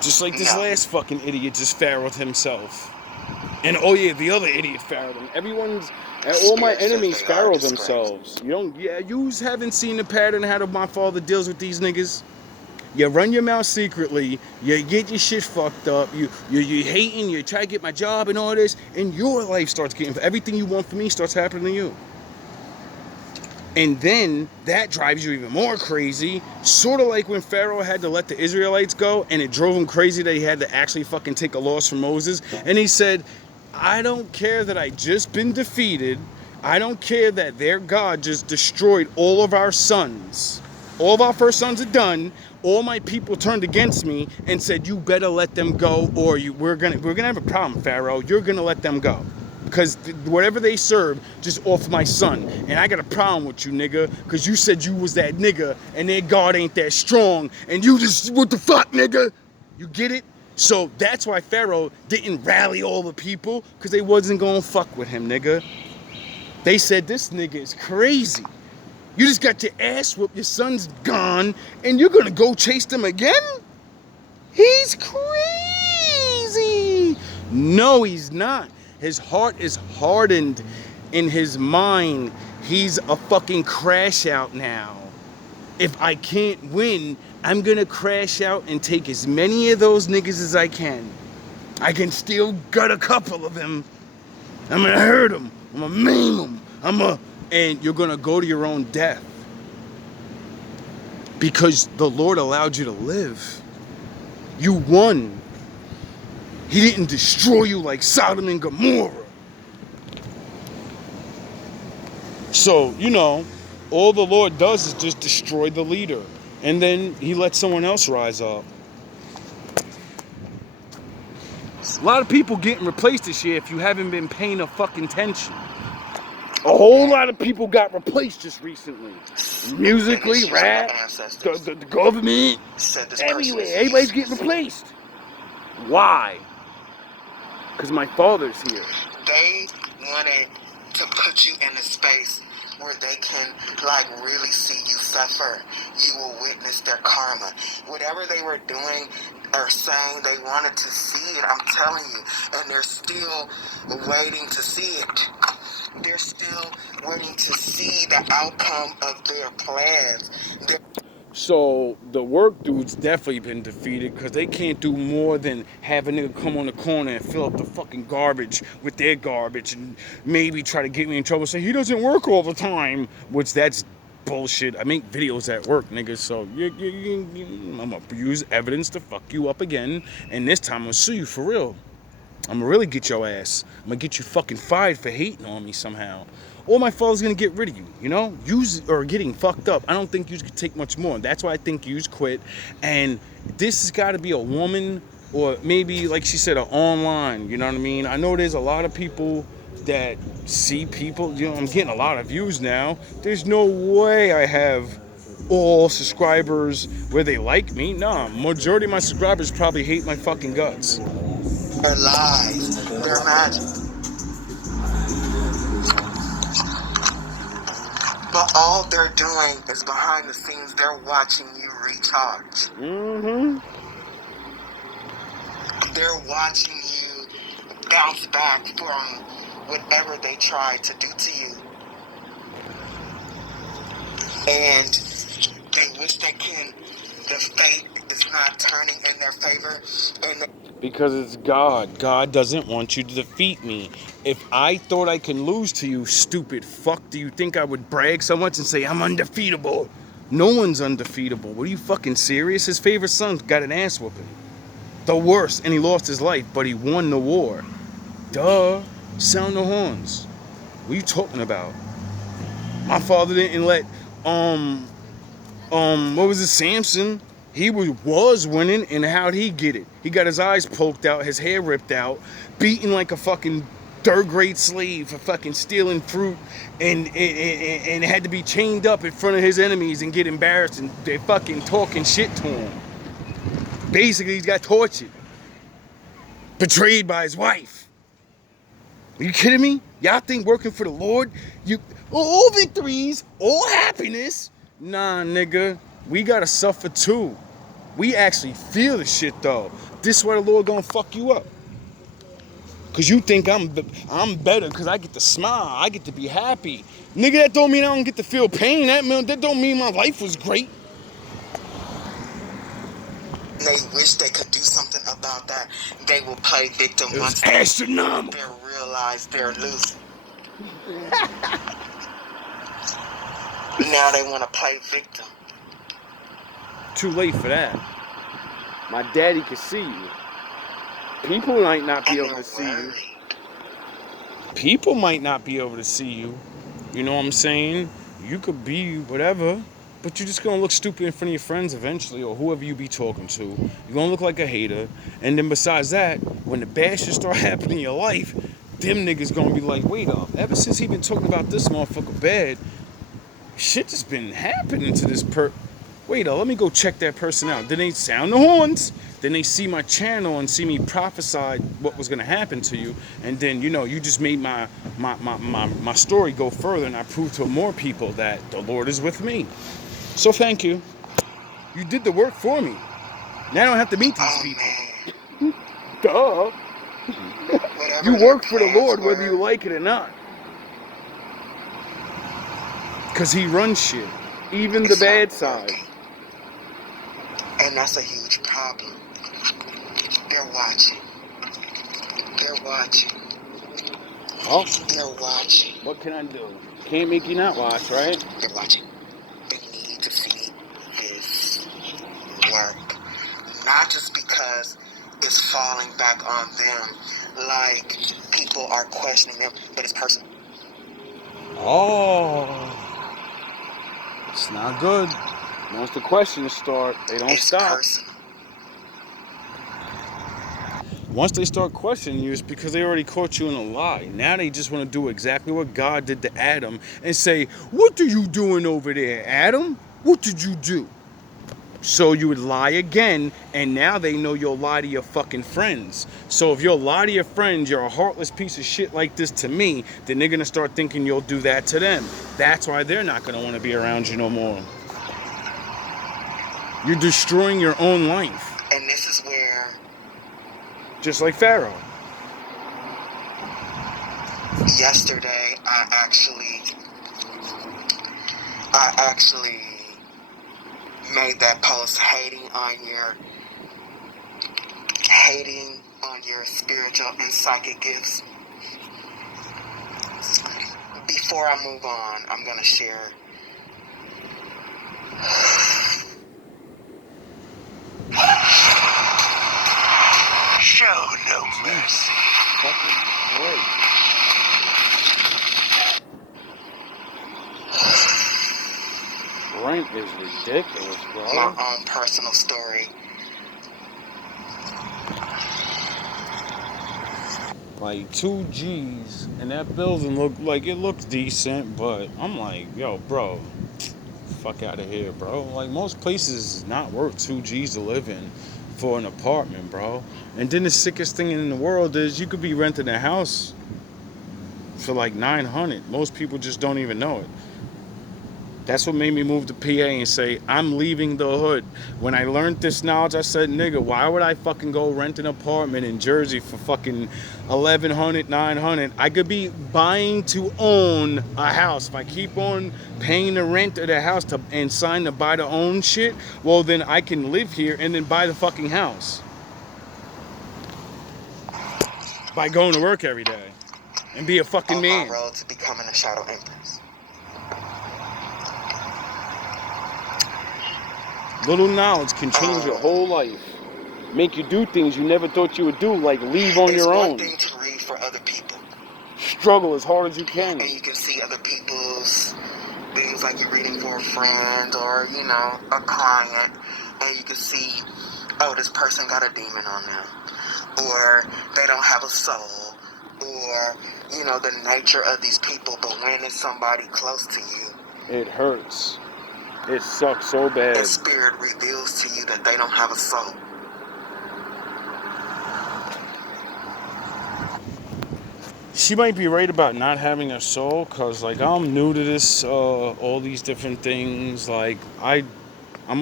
Just like this last fucking idiot just pharaohed himself. And oh yeah, the other idiot pharaohed him. All my enemies pharaoh themselves. You haven't seen the pattern how my father deals with these niggas. You run your mouth secretly, you get your shit fucked up, you hating, you try to get my job and all this, and your life starts getting, everything you want from me starts happening to you. And then that drives you even more crazy, sort of like when Pharaoh had to let the Israelites go, and it drove him crazy that he had to actually fucking take a loss from Moses. And he said, I don't care that I just been defeated, I don't care that their God just destroyed all of our sons. All of our first sons are done. All my people turned against me and said, you better let them go, or we're gonna have a problem, Pharaoh. You're gonna let them go. Because whatever they serve, just off my son. And I got a problem with you, nigga, because you said you was that nigga, and their God ain't that strong, and you just, what the fuck, nigga? You get it? So that's why Pharaoh didn't rally all the people, because they wasn't gonna fuck with him, nigga. They said, this nigga is crazy. You just got your ass whooped, your son's gone, and you're gonna go chase them again? He's crazy. No, he's not. His heart is hardened in his mind. He's a fucking crash out now. If I can't win, I'm gonna crash out and take as many of those niggas as I can. I can still gut a couple of them. I'm gonna hurt them. I'm gonna maim them. And you're gonna go to your own death. Because the Lord allowed you to live. You won. He didn't destroy you like Sodom and Gomorrah. So, all the Lord does is just destroy the leader. And then he lets someone else rise up. A lot of people getting replaced this year if you haven't been paying a fucking attention. A whole lot of people got replaced just recently. Musically, rap, the government, everywhere. Everybody's getting replaced. Why? Because my father's here. They wanted to put you in a space where they can really see you suffer. You will witness their karma. Whatever they were doing or saying, they wanted to see it, I'm telling you. And they're still waiting to see it. They're still waiting to see the outcome of their plans. So the work dude's definitely been defeated because they can't do more than have a nigga come on the corner and fill up the fucking garbage with their garbage and maybe try to get me in trouble. Say he doesn't work all the time, which that's bullshit. I make videos at work, nigga. So I'm gonna use evidence to fuck you up again, and this time I'm gonna sue you for real. I'm gonna really get your ass. I'm gonna get you fucking fired for hating on me somehow. Or my father's gonna get rid of you, you know? Yous are getting fucked up. I don't think yous could take much more. That's why I think yous quit. And this has gotta be a woman, or maybe, like she said, online, you know what I mean? I know there's a lot of people that see people, you know, I'm getting a lot of views now. There's no way I have all subscribers where they like me. Nah, majority of my subscribers probably hate my fucking guts. Their lies, their magic. But all they're doing is behind the scenes, they're watching you recharge. They're watching you bounce back from whatever they tried to do to you. And they wish they can, the fate is not turning in their favor. And Because it's God. God doesn't want you to defeat me. If I thought I can lose to you, stupid fuck, do you think I would brag so much and say I'm undefeatable? No one's undefeatable. What are you fucking serious? His favorite son got an ass whooping. The worst, and he lost his life, but he won the war. Duh. Sound the horns. What are you talking about? My father didn't let, what was it, Samson? He was winning, and how'd he get it? He got his eyes poked out, his hair ripped out, beaten like a fucking third-grade slave for fucking stealing fruit, and had to be chained up in front of his enemies and get embarrassed, and they fucking talking shit to him. Basically, he's got tortured. Betrayed by his wife. Are you kidding me? Y'all think working for the Lord, all victories, all happiness? Nah, nigga. We gotta suffer too. We actually feel the shit though. This is why the Lord gonna fuck you up. Cause you think I'm better because I get to smile, I get to be happy. Nigga, that don't mean I don't get to feel pain. That don't mean my life was great. they wish they could do something about that. They will play victim once Astronomical. they realize they're losing. Now they want to play victim. Too late for that. My daddy can see you. People might not be able to see you. People might not be able to see you. You know what I'm saying? You could be whatever, but you're just gonna look stupid in front of your friends eventually, or whoever you be talking to. You're gonna look like a hater. And then besides that, when the bad shit start happening in your life, them niggas gonna be like, wait up, ever since he been talking about this motherfucker bad, shit just been happening to this wait up, let me go check that person out. Then they sound the horns. Then they see my channel and see me prophesy what was gonna happen to you. And then, you just made my story go further, and I proved to more people that the Lord is with me. So thank you. You did the work for me. Now I don't have to meet these people. Duh. You work for the Lord whether you like it or not. Because he runs shit. Even the bad side. And that's a huge problem. They're watching. They're watching. Oh. They're watching. What can I do? Can't make you not watch, right? They're watching. They need to see this work. Not just because it's falling back on them, like people are questioning them, but it's personal. Oh. It's not good. Once the questions start, they don't stop. Personal. Once they start questioning you, it's because they already caught you in a lie. Now they just want to do exactly what God did to Adam and say, what are you doing over there, Adam? What did you do? So you would lie again, and now they know you'll lie to your fucking friends. So if you'll lie to your friends, you're a heartless piece of shit like this to me, then they're going to start thinking you'll do that to them. That's why they're not going to want to be around you no more. You're destroying your own life. And this is where... Just like Pharaoh. Yesterday, I actually made that post hating on your spiritual and psychic gifts. Before I move on, I'm going to share show no mercy. Fucking great. Rent is ridiculous, bro. My own personal story. Like 2 G's, and that building looks decent, but I'm like, yo, bro, fuck out of here, bro. Like, most places is not worth 2 G's to live in for an apartment, bro. And then the sickest thing in the world is you could be renting a house for like $900. Most people just don't even know it. That's what made me move to PA and say, I'm leaving the hood. When I learned this knowledge, I said, nigga, why would I fucking go rent an apartment in Jersey for fucking $1,100, $900? I could be buying to own a house. If I keep on paying the rent of the house and sign to buy to own shit, well, then I can live here and then buy the fucking house. By going to work every day and be a fucking On man. my road to becoming a shadow empress. Little knowledge can change your whole life. Make you do things you never thought you would do, like leave on your own. It's one thing to read for other people. Struggle as hard as you can. And you can see other people's things, like you're reading for a friend or, you know, a client. And you can see, oh, this person got a demon on them. Or they don't have a soul. Or, you know, the nature of these people. But when it's somebody close to you, it hurts. It sucks so bad. the spirit reveals to you that they don't have a soul. She might be right about not having a soul, because, like, I'm new to this, all these different things. Like, I'm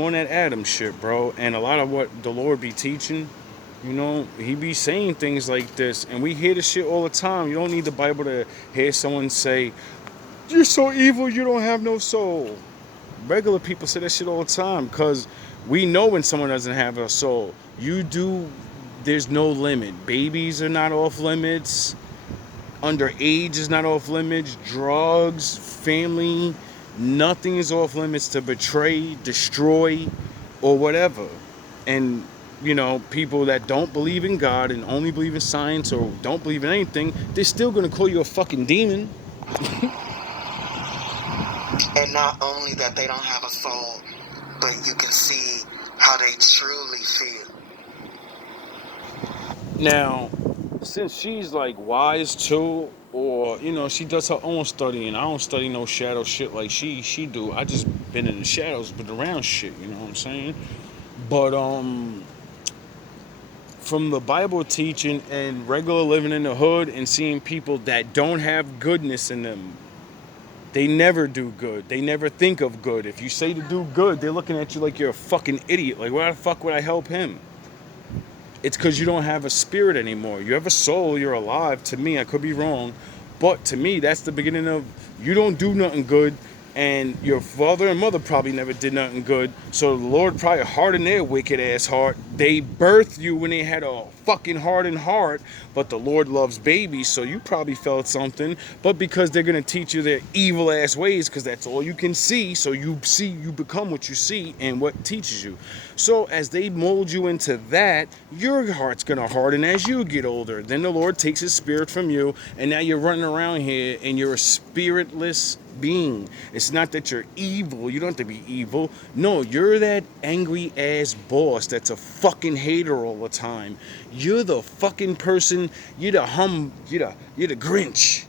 on that Adam shit, bro. And a lot of what the Lord be teaching, you know, he be saying things like this. And we hear this shit all the time. You don't need the Bible to hear someone say, you're so evil, you don't have no soul. Regular people say that shit all the time, because we know when someone doesn't have a soul. You do, there's no limit. Babies are not off limits. Underage is not off limits. Drugs, family, nothing is off limits to betray, destroy, or whatever. And, you know, people that don't believe in God and only believe in science or don't believe in anything, they're still going to call you a fucking demon. And not only that they don't have a soul, but you can see how they truly feel. Now, since she's like wise too, or, you know, she does her own studying. I don't study no shadow shit like she do. I just been in the shadows, but around shit, you know what I'm saying? But from the Bible teaching and regular living in the hood and seeing people that don't have goodness in them, they never do good. They never think of good. If you say to do good, they're looking at you like you're a fucking idiot. Like, why the fuck would I help him? It's because you don't have a spirit anymore. You have a soul. You're alive. To me, I could be wrong. But to me, that's the beginning of you don't do nothing good. And your father and mother probably never did nothing good. So the Lord probably hardened their wicked ass heart. They birthed you when they had a fucking hardened heart. But the Lord loves babies, so you probably felt something. But because they're going to teach you their evil ass ways, because that's all you can see. So you become what you see and what teaches you. So as they mold you into that, your heart's going to harden as you get older. Then the Lord takes his spirit from you. And now you're running around here and you're a spiritless being. It's not that you're evil. You don't have to be evil. No, you're that angry ass boss that's a fucking hater all the time. You're the fucking person. You're the Grinch.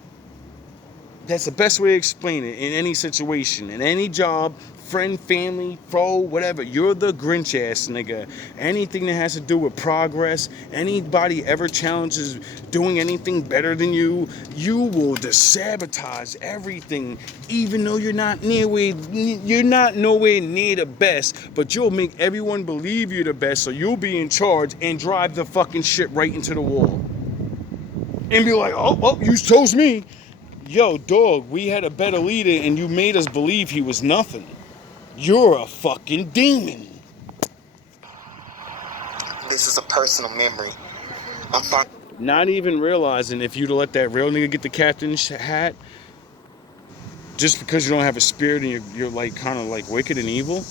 That's the best way to explain it in any situation, in any job, friend, family, foe, whatever. You're the Grinch ass nigga. Anything that has to do with progress, anybody ever challenges doing anything better than you, you will sabotage everything, even though you're not nowhere near the best, but you'll make everyone believe you're the best, so you'll be in charge and drive the fucking shit right into the wall. And be like, oh, you chose me. Yo, dog, we had a better leader and you made us believe he was nothing. you're a fucking demon. This is a personal memory. I'm fine. Not even realizing if you'd let that real nigga get the captain's hat, just because you don't have a spirit and you're like kind of like wicked and evil,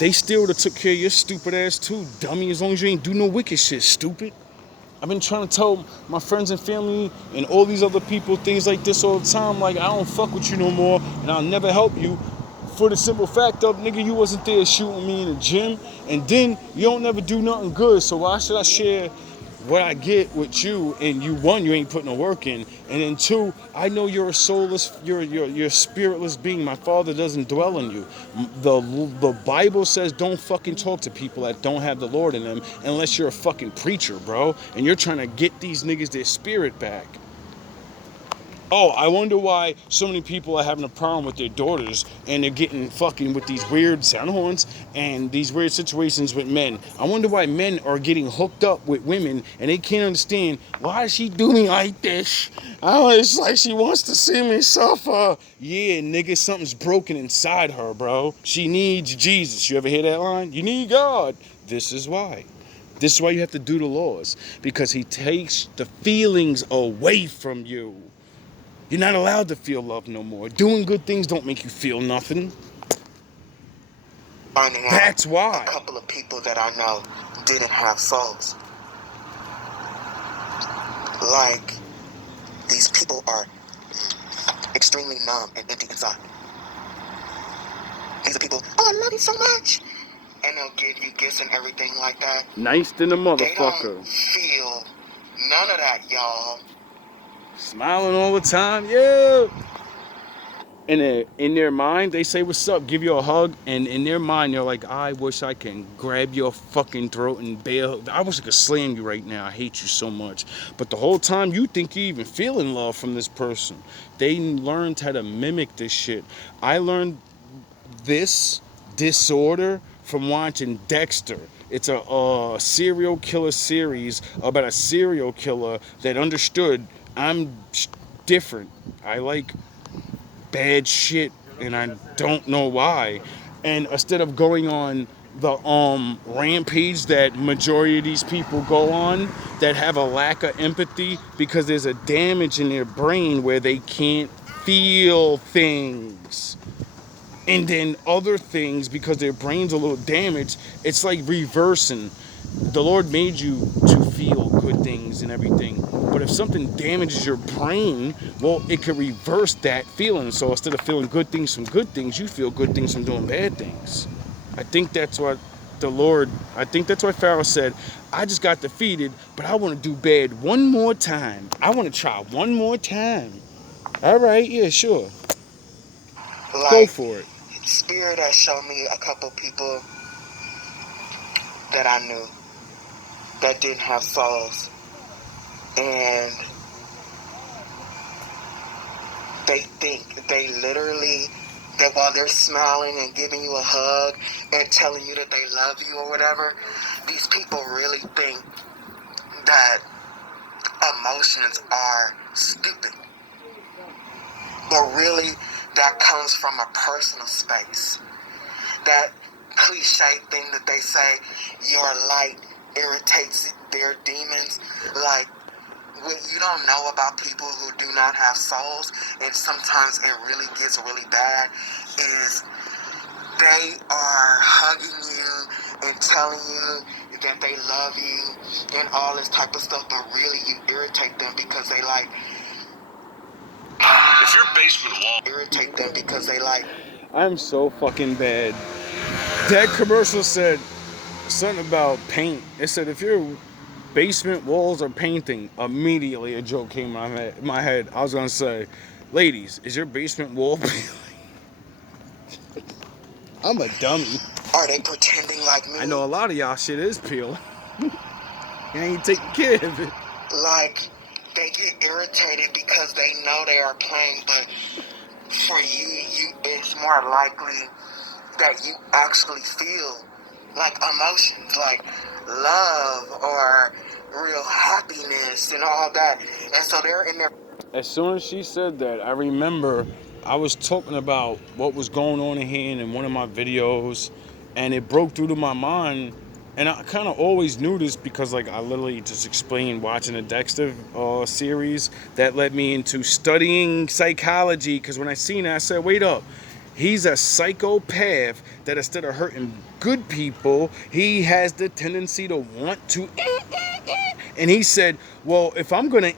they still would have took care of your stupid ass too, dummy, as long as you ain't do no wicked shit, stupid. I've been trying to tell my friends and family and all these other people things like this all the time, like I don't fuck with you no more and I'll never help you, for the simple fact of, nigga, you wasn't there shooting me in the gym, and then you don't never do nothing good, so why should I share what I get with you? And you, one, you ain't putting no work in, and then two, I know you're a soulless, you're a spiritless being. My Father doesn't dwell in you. The Bible says don't fucking talk to people that don't have the Lord in them unless you're a fucking preacher, bro, and you're trying to get these niggas their spirit back. Oh, I wonder why so many people are having a problem with their daughters and they're getting fucking with these weird sound horns and these weird situations with men. I wonder why men are getting hooked up with women and they can't understand, why does she do me like this? Oh, it's like she wants to see me suffer. Yeah, nigga, something's broken inside her, bro. She needs Jesus. You ever hear that line? You need God. This is why. This is why you have to do the laws, because he takes the feelings away from you. You're not allowed to feel love no more. Doing good things don't make you feel nothing. Finding out That's why. a couple of people that I know didn't have souls. Like, these people are extremely numb and empty inside. These are people, oh, I love you so much. And they'll give you gifts and everything like that. Nice than a They motherfucker. don't feel none of that, y'all. Smiling all the time, yeah. And in their mind, they say, what's up, give you a hug. And in their mind, they're like, I wish I can grab your fucking throat and bail. I wish I could slam you right now. I hate you so much. But the whole time, you think you even feeling love from this person. They learned how to mimic this shit. I learned this disorder from watching Dexter. It's a serial killer series about a serial killer that understood I'm different. I like bad shit and I don't know why. And instead of going on the rampage that majority of these people go on that have a lack of empathy because there's a damage in their brain where they can't feel things. And then other things, because their brain's a little damaged, it's like reversing. The Lord made you to feel good things and everything. But if something damages your brain, well, it could reverse that feeling. So instead of feeling good things from good things, you feel good things from doing bad things. I think that's what I think that's why Pharaoh said, I just got defeated, but I want to do bad one more time. I want to try one more time. All right, yeah, sure. Like, go for it. Spirit has shown me a couple people that I knew that didn't have souls. And they literally, that while they're smiling and giving you a hug and telling you that they love you or whatever, these people really think that emotions are stupid. But really, that comes from a personal space. That cliche thing that they say, your light irritates their demons. Like, what you don't know about people who do not have souls, and sometimes it really gets really bad, is they are hugging you and telling you that they love you and all this type of stuff, but really you irritate them because they like, if your basement wall irritate them because they like, I'm so fucking bad. That commercial said something about paint. It said if your basement walls are painting, immediately a joke came in my head. I was gonna say, ladies, is your basement wall peeling? I'm a dummy. are they pretending like me? I know a lot of y'all shit is peeling. You ain't taking care of it. Like, they get irritated because they know they are playing, but for you, it's more likely that you actually feel like emotions, like love or real happiness and all that. And so they're in there. As soon as she said that, I remember I was talking about what was going on in here in one of my videos, and it broke through to my mind. And I kind of always knew this because, like, I literally just explained watching the Dexter series that led me into studying psychology. Because when I seen it, I said, wait up. He's a psychopath that instead of hurting good people, he has the tendency to want to. And he said, well, if I'm going to,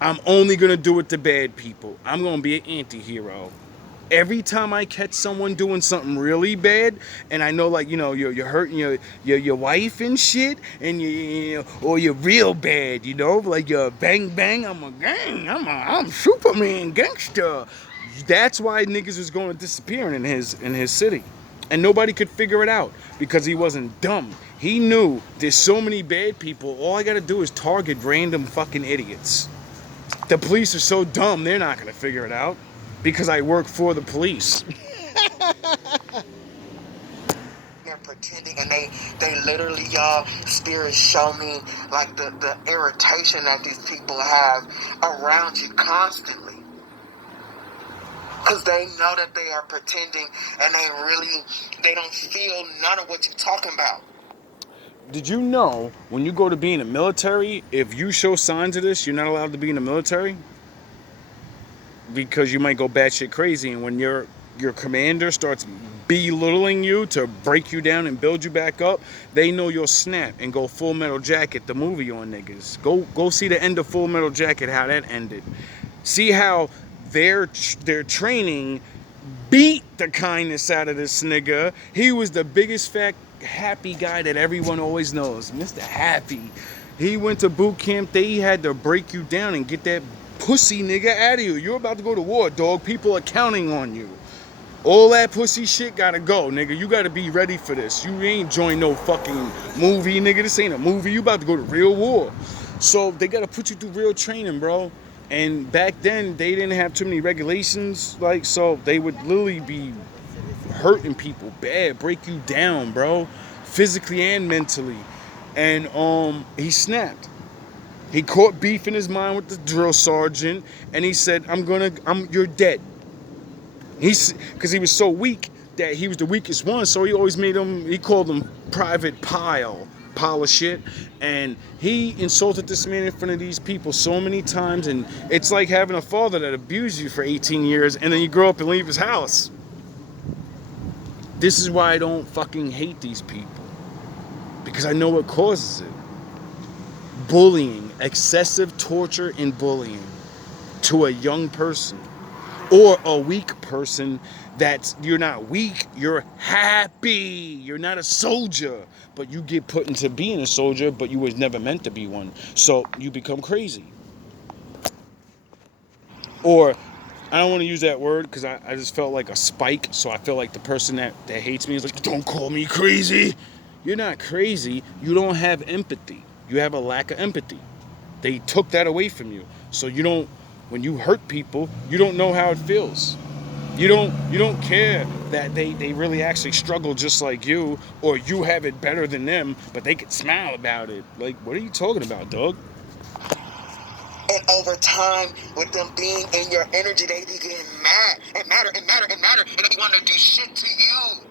I'm only going to do it to bad people. I'm going to be an anti-hero. Every time I catch someone doing something really bad, and I know, like, you know, you're hurting your wife and shit, and or you're real bad, you know, like you're bang bang, I'm a gang, I'm Superman gangster. That's why niggas was going disappearing in his city, and nobody could figure it out because he wasn't dumb. He knew there's so many bad people. All I gotta do is target random fucking idiots. The police are so dumb, they're not gonna figure it out. Because I work for the police. They're pretending, and they literally, y'all, spirits show me like the irritation that these people have around you constantly. Because they know that they are pretending, and they don't feel none of what you're talking about. Did you know when you go to be in the military, if you show signs of this, you're not allowed to be in the military? Because you might go batshit crazy, and when your commander starts belittling you to break you down and build you back up, they know you'll snap and go Full Metal Jacket, the movie, on niggas. Go see the end of Full Metal Jacket, how that ended. See how their training beat the kindness out of this nigga. He was the biggest fat happy guy that everyone always knows, Mr. Happy. He went to boot camp. They had to break you down and get that pussy nigga out of you. You're about to go to war, dog. People are counting on you. All that pussy shit gotta go, nigga. You gotta be ready for this. You ain't join no fucking movie, nigga. This ain't a movie. You about to go to real war. So they gotta put you through real training, bro. And back then, they didn't have too many regulations, like, so they would literally be hurting people bad, break you down, bro, physically and mentally. And he snapped. He caught beef in his mind with the drill sergeant, and he said, you're dead. Because he was so weak that he was the weakest one, so he always he called him Private Pile of shit. And he insulted this man in front of these people so many times, and it's like having a father that abused you for 18 years, and then you grow up and leave his house. This is why I don't fucking hate these people. Because I know what causes it. Bullying, excessive torture and bullying to a young person or a weak person. You're not weak, you're happy. You're not a soldier, but you get put into being a soldier, but you was never meant to be one. So you become crazy. Or, I don't want to use that word because I just felt like a spike. So I feel like the person that hates me is like, don't call me crazy. You're not crazy. You don't have empathy. You have a lack of empathy. They took that away from you. So when you hurt people, you don't know how it feels. You don't care that they really actually struggle just like you, or you have it better than them, but they can smile about it. Like, what are you talking about, dog? And over time, with them being in your energy, they be getting mad and madder, and they be wanting to do shit to you.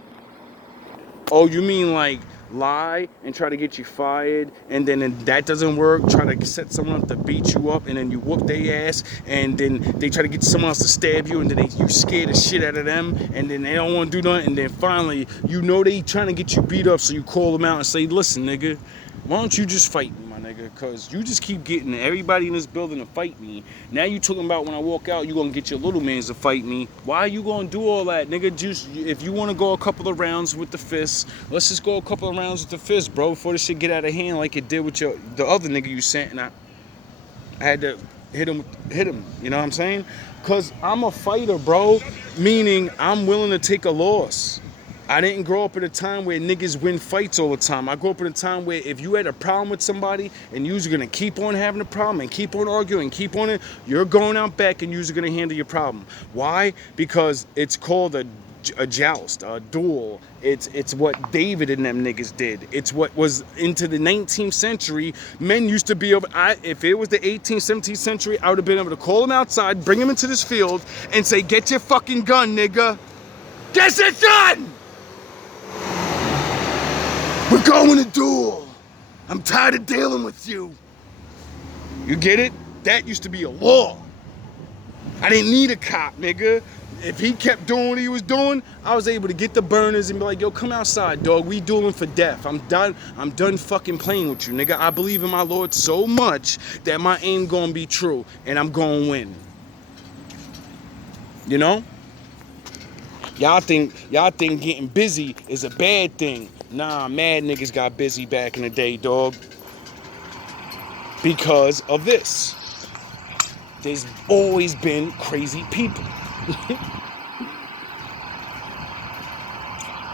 Oh, you mean like lie and try to get you fired, and then that doesn't work, try to set someone up to beat you up, and then you whoop their ass, and then they try to get someone else to stab you, and then you scare the shit out of them, and then they don't want to do nothing, and then finally, you know they trying to get you beat up, so you call them out and say, listen, nigga, why don't you just fight me, my nigga, because you just keep getting everybody in this building to fight me. Now you talking about when I walk out, you gonna get your little mans to fight me. Why are you gonna do all that, nigga? Just, if you want to go a couple of rounds with the fists, let's just go a couple of rounds with the fist, bro, before this shit get out of hand like it did with the other nigga you sent, and I had to hit him, you know what I'm saying? Because I'm a fighter, bro, meaning I'm willing to take a loss. I didn't grow up at a time where niggas win fights all the time. I grew up in a time where if you had a problem with somebody and you're going to keep on having a problem and keep on arguing, keep on it, you're going out back and you're going to handle your problem. Why? Because it's called a a joust, a duel. It's what David and them niggas did. It's what was into the 19th century. Men used to be able, if it was the 18th, 17th century, I would have been able to call them outside, bring them into this field, and say, get your fucking gun, nigga. Get your gun! We're going to duel. I'm tired of dealing with you. You get it? That used to be a law. I didn't need a cop, nigga. If he kept doing what he was doing, I was able to get the burners and be like, yo, come outside, dog. We dueling for death. I'm done fucking playing with you, nigga. I believe in my Lord so much that my aim gonna be true and I'm gonna win. You know? Y'all think getting busy is a bad thing. Nah, mad niggas got busy back in the day, dog. Because of this. There's always been crazy people.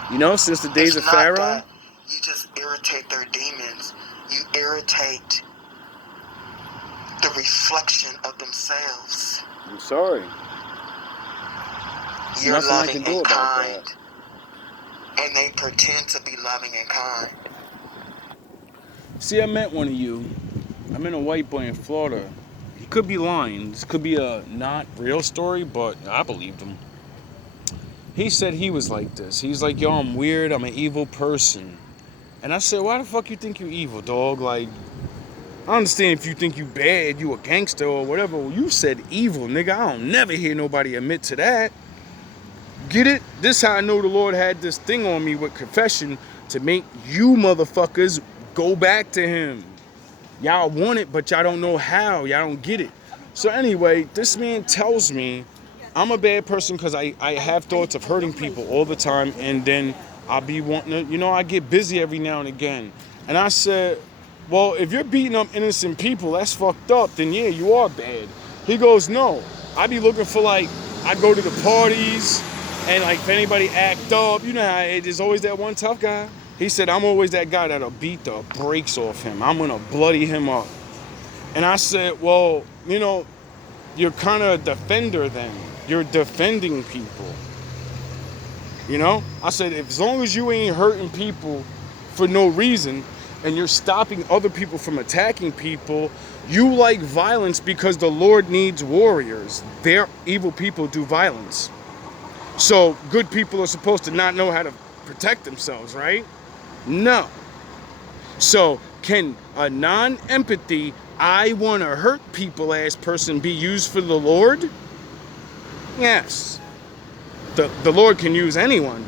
You know, since the days of Pharaoh. That you just irritate their demons. You irritate the reflection of themselves. I'm sorry. You're nothing I loving can do and about kind. that. And they pretend to be loving and kind. See, I met one of you. I met a white boy in Florida. He could be lying. This could be a not real story, but I believed him. He said he was like this. He's like, yo, I'm weird. I'm an evil person. And I said, why the fuck you think you evil, dog? Like, I understand if you think you bad, you a gangster or whatever. Well, you said evil, nigga. I don't never hear nobody admit to that. Get it? This how I know the Lord had this thing on me with confession to make you motherfuckers go back to him. Y'all want it, but y'all don't know how. Y'all don't get it. So anyway, this man tells me I'm a bad person because I have thoughts of hurting people all the time, and then I'll be wanting to, you know, I get busy every now and again. And I said, well, if you're beating up innocent people, that's fucked up, then yeah, you are bad. He goes, no. I be looking for, like, I go to the parties, and like if anybody act up, you know how there's always that one tough guy. He said, I'm always that guy that'll beat the brakes off him. I'm gonna bloody him up. And I said, well, you know, you're kind of a defender then. You're defending people. You know? I said, as long as you ain't hurting people for no reason and you're stopping other people from attacking people, you like violence because the Lord needs warriors. Their evil people do violence. So good people are supposed to not know how to protect themselves, right? No. So can a non-empathy, I want to hurt people ass person be used for the Lord? Yes. The Lord can use anyone.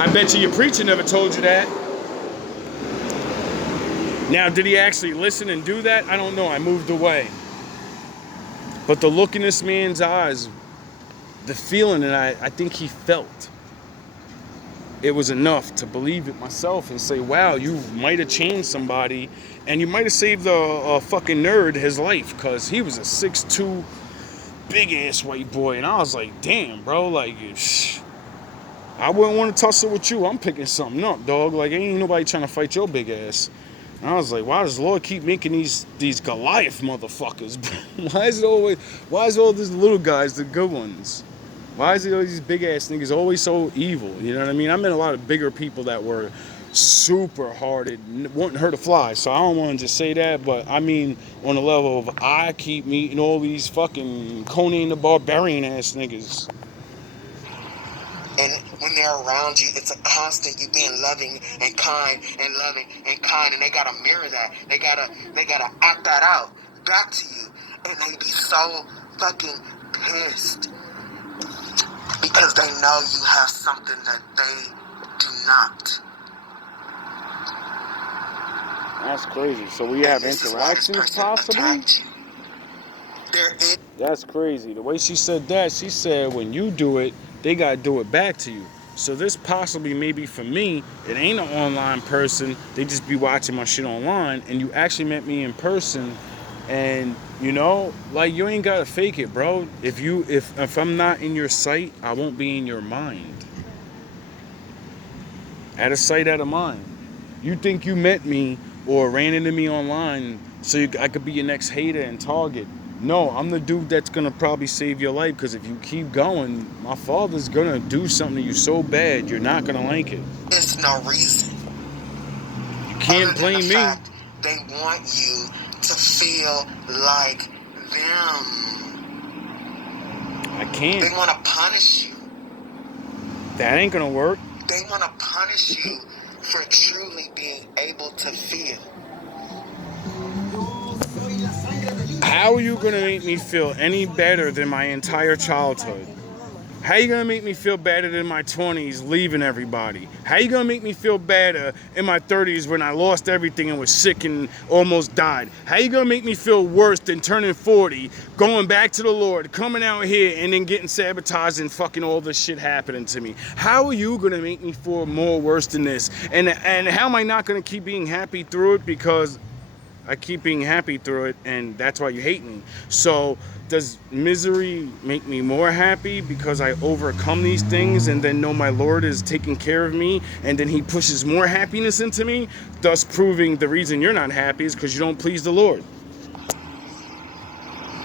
I bet you your preacher never told you that. Now, did he actually listen and do that? I don't know. I moved away. But the look in this man's eyes, the feeling that I think he felt, it was enough to believe it myself and say, wow, you might have changed somebody and you might have saved a fucking nerd his life, because he was a 6'2", big ass white boy. And I was like, damn, bro, like, I wouldn't want to tussle with you. I'm picking something up, dog. Like, ain't nobody trying to fight your big ass. And I was like, why does the Lord keep making these Goliath motherfuckers? Why is all these little guys the good ones? Why is it all these big ass niggas always so evil? You know what I mean? I met a lot of bigger people that were super hearted, wanting her to fly. So I don't want to just say that, but I mean on the level of I keep meeting all these fucking Conan the Barbarian ass niggas. And when they're around you, it's a constant you being loving and kind and loving and kind, and they gotta mirror that. They gotta act that out back to you, and they be so fucking pissed because they know you have something that they do not. That's crazy. So we have interactions possibly? That's crazy. The way she said that, she said when you do it, they gotta do it back to you. So this possibly maybe for me, it ain't an online person. They just be watching my shit online, and you actually met me in person, and you know, like you ain't gotta fake it, bro. If I'm not in your sight, I won't be in your mind. Out of sight, out of mind. You think you met me or ran into me online so I could be your next hater and target. No, I'm the dude that's gonna probably save your life, because if you keep going, my father's gonna do something to you so bad you're not gonna like it. There's no reason. You can't Other than the blame me. fact they want you to feel like them. I They can't. want to punish you. That ain't gonna work. They want to punish you for truly being able to feel. How are you gonna make me feel any better than my entire childhood? How you gonna make me feel better than my 20s leaving everybody? How you gonna make me feel better in my 30s when I lost everything and was sick and almost died? How you gonna make me feel worse than turning 40, going back to the Lord, coming out here and then getting sabotaged and fucking all this shit happening to me? How are you gonna make me feel more worse than this? And how am I not gonna keep being happy through it? Because I keep being happy through it, and that's why you hate me. So does misery make me more happy because I overcome these things and then know my Lord is taking care of me, and then he pushes more happiness into me, thus proving the reason you're not happy is because you don't please the Lord?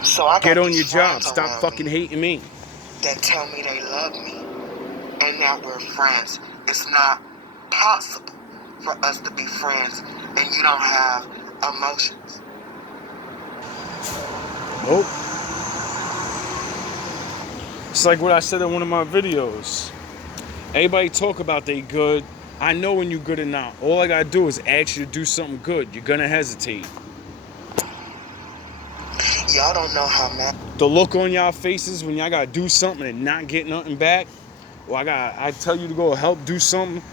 So I got Get on these your job. friends Stop around fucking me hating me. that tell me they love me and that we're friends. It's not possible for us to be friends and you don't have emotions. Nope. It's like what I said in one of my videos. Everybody talk about they good. I know when you good or not. All I gotta do is ask you to do something good. You're gonna hesitate. Y'all don't know how mad. The look on y'all faces when y'all gotta do something and not get nothing back. Well, I tell you to go help do something.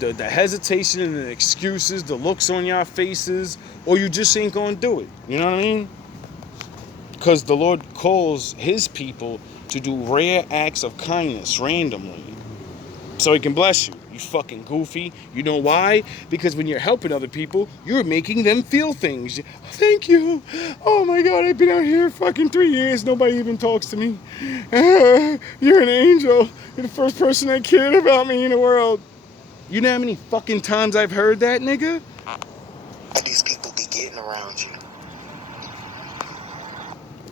The hesitation and the excuses, the looks on y'all faces, or you just ain't gonna do it. You know what I mean? Because the Lord calls his people to do rare acts of kindness randomly, so he can bless you. You fucking goofy. You know why? Because when you're helping other people, you're making them feel things. Thank you. Oh my God, I've been out here fucking 3 years. Nobody even talks to me. You're an angel. You're the first person that cared about me in the world. You know how many fucking times I've heard that, nigga? These people be getting around you.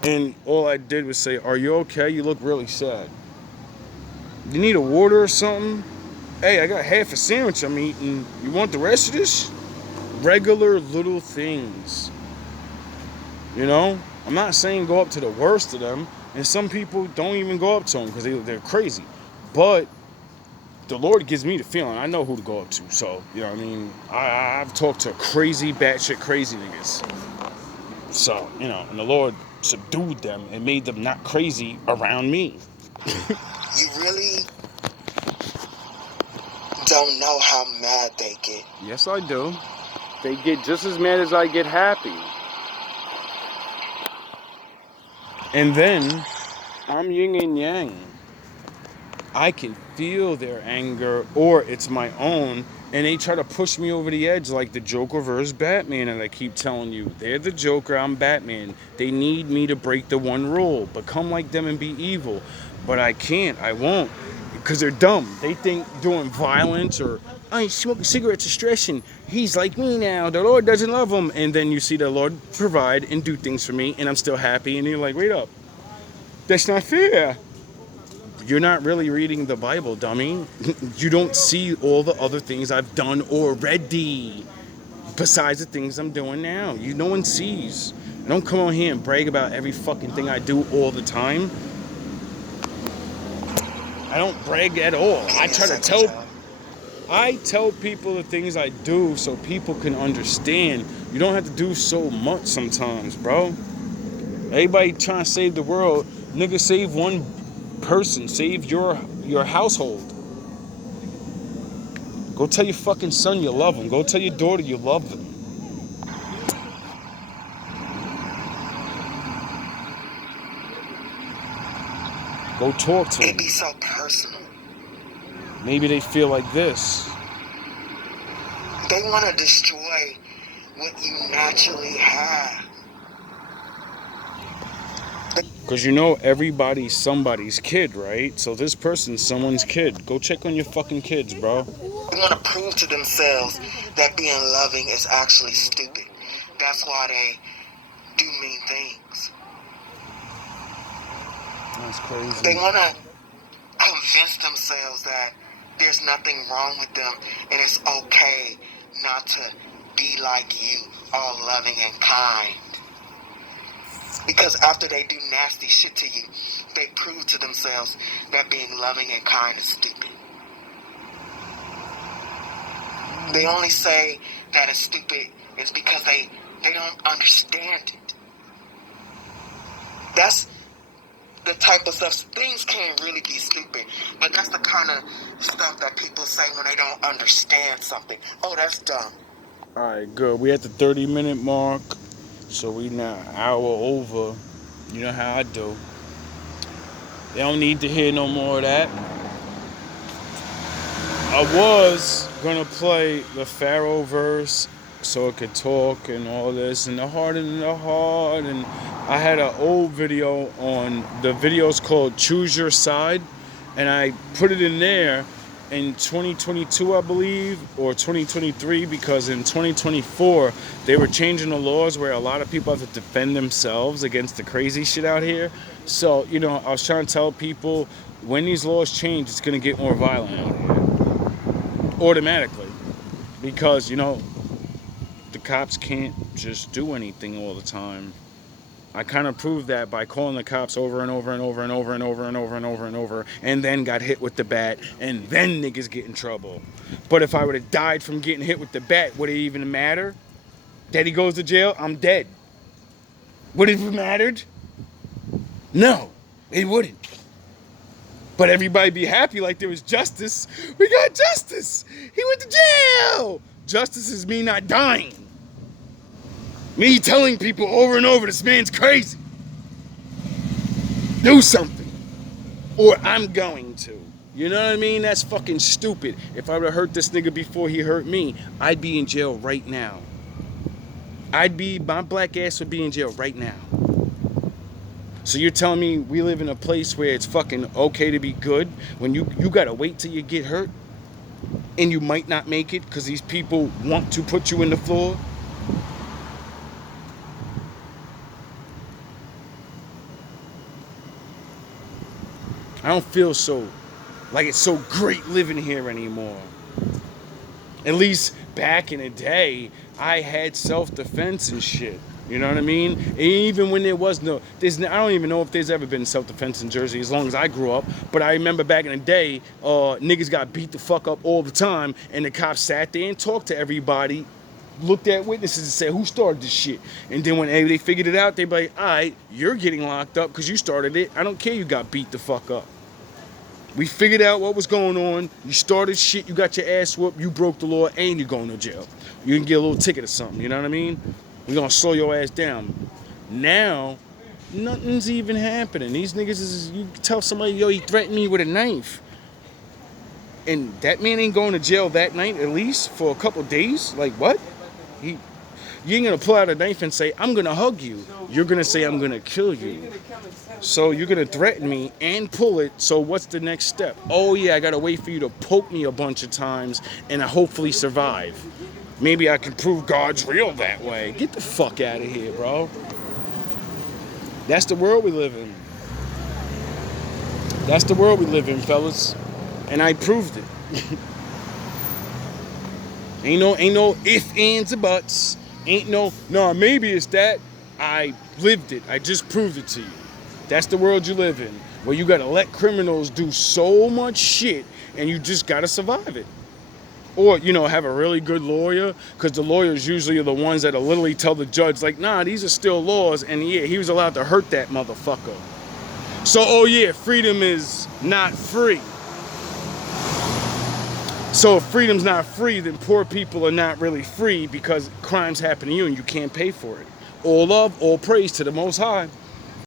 And all I did was say, are you okay? You look really sad. You need a water or something? Hey, I got half a sandwich I'm eating. You want the rest of this? Regular little things. You know? I'm not saying go up to the worst of them. And some people don't even go up to them because they're crazy. But the Lord gives me the feeling. I know who to go up to. So, you know what I mean? I've talked to crazy, batshit crazy niggas. So, you know, and the Lord subdued them and made them not crazy around me. You really don't know how mad they get. Yes, I do. They get just as mad as I get happy. And then, I'm yin and yang. I can feel their anger, or it's my own, and they try to push me over the edge like the Joker versus Batman, and I keep telling you, they're the Joker, I'm Batman. They need me to break the one rule, become like them and be evil. But I can't, I won't, because they're dumb. They think doing violence or, I ain't smoking cigarettes is stressing. He's like me now, the Lord doesn't love him. And then you see the Lord provide and do things for me, and I'm still happy, and you're like, wait up, that's not fair. You're not really reading the Bible, dummy. You don't see all the other things I've done already, besides the things I'm doing now. No one sees. I don't come on here and brag about every fucking thing I do all the time. I don't brag at all. I tell people the things I do so people can understand. You don't have to do so much sometimes, bro. Everybody trying to save the world. Nigga, save one person. Save your household. Go tell your fucking son you love him. Go tell your daughter you love them. Go talk to them. It be so personal. Maybe they feel like this. They want to destroy what you naturally have. Because you know everybody's somebody's kid, right? So this person's someone's kid. Go check on your fucking kids, bro. They want to prove to themselves that being loving is actually stupid. That's why they do mean things. That's crazy. They want to convince themselves that there's nothing wrong with them and it's okay not to be like you, all loving and kind. Because after they do nasty shit to you, they prove to themselves that being loving and kind is stupid. They only say that it's stupid is because they don't understand it. That's the type of stuff. Things can't really be stupid, but that's the kind of stuff that people say when they don't understand something. Oh, that's dumb. All right, good. We at the 30-minute mark, so we now an hour over. You know how I do. They don't need to hear no more of that. I was gonna play the Pharaoh verse so it could talk and all this, and the heart and the heart, and I had an old video on, the video's called Choose Your Side, and I put it in there in 2022, I believe, or 2023, because in 2024 they were changing the laws where a lot of people have to defend themselves against the crazy shit out here. So, you know, I was trying to tell people, when these laws change, it's going to get more violent out here automatically, because, you know, the cops can't just do anything all the time. I kind of proved that by calling the cops over and over and over and over and over and over and over and over, and then got hit with the bat, and then niggas get in trouble. But if I would have died from getting hit with the bat, would it even matter? That he goes to jail, I'm dead. Would it have mattered? No, it wouldn't. But everybody be happy like there was justice. We got justice. He went to jail. Justice is me not dying. Me telling people over and over, this man's crazy. Do something. Or I'm going to. You know what I mean? That's fucking stupid. If I would have hurt this nigga before he hurt me, I'd be in jail right now. My black ass would be in jail right now. So you're telling me we live in a place where it's fucking okay to be good when you gotta wait till you get hurt and you might not make it because these people want to put you in the floor? I don't feel so like it's so great living here anymore. At least back in the day, I had self-defense and shit. You know what I mean? And even when there was I don't even know if there's ever been self-defense in Jersey as long as I grew up. But I remember back in the day, niggas got beat the fuck up all the time, and the cops sat there and talked to everybody, looked at witnesses and said, who started this shit? And then when they figured it out, they'd be like, all right, you're getting locked up because you started it. I don't care you got beat the fuck up. We figured out what was going on. You started shit, you got your ass whooped, you broke the law, and you're going to jail. You can get a little ticket or something, you know what I mean? We're going to slow your ass down. Now, nothing's even happening. These niggas you tell somebody, yo, he threatened me with a knife. And that man ain't going to jail that night, at least, for a couple days? Like, what? You ain't going to pull out a knife and say, I'm going to hug you. You're going to say, I'm going to kill you. So you're going to threaten me and pull it. So what's the next step? Oh, yeah, I got to wait for you to poke me a bunch of times and I hopefully survive. Maybe I can prove God's real that way. Get the fuck out of here, bro. That's the world we live in. That's the world we live in, fellas. And I proved it. Ain't no ifs, ands, or buts. Ain't no, maybe it's that. I lived it. I just proved it to you. That's the world you live in, where you gotta let criminals do so much shit and you just gotta survive it. Or, have a really good lawyer, because the lawyers usually are the ones that'll literally tell the judge, like, nah, these are still laws, and yeah, he was allowed to hurt that motherfucker. So, oh yeah, freedom is not free. So if freedom's not free, then poor people are not really free because crimes happen to you and you can't pay for it. All love, all praise to the Most High.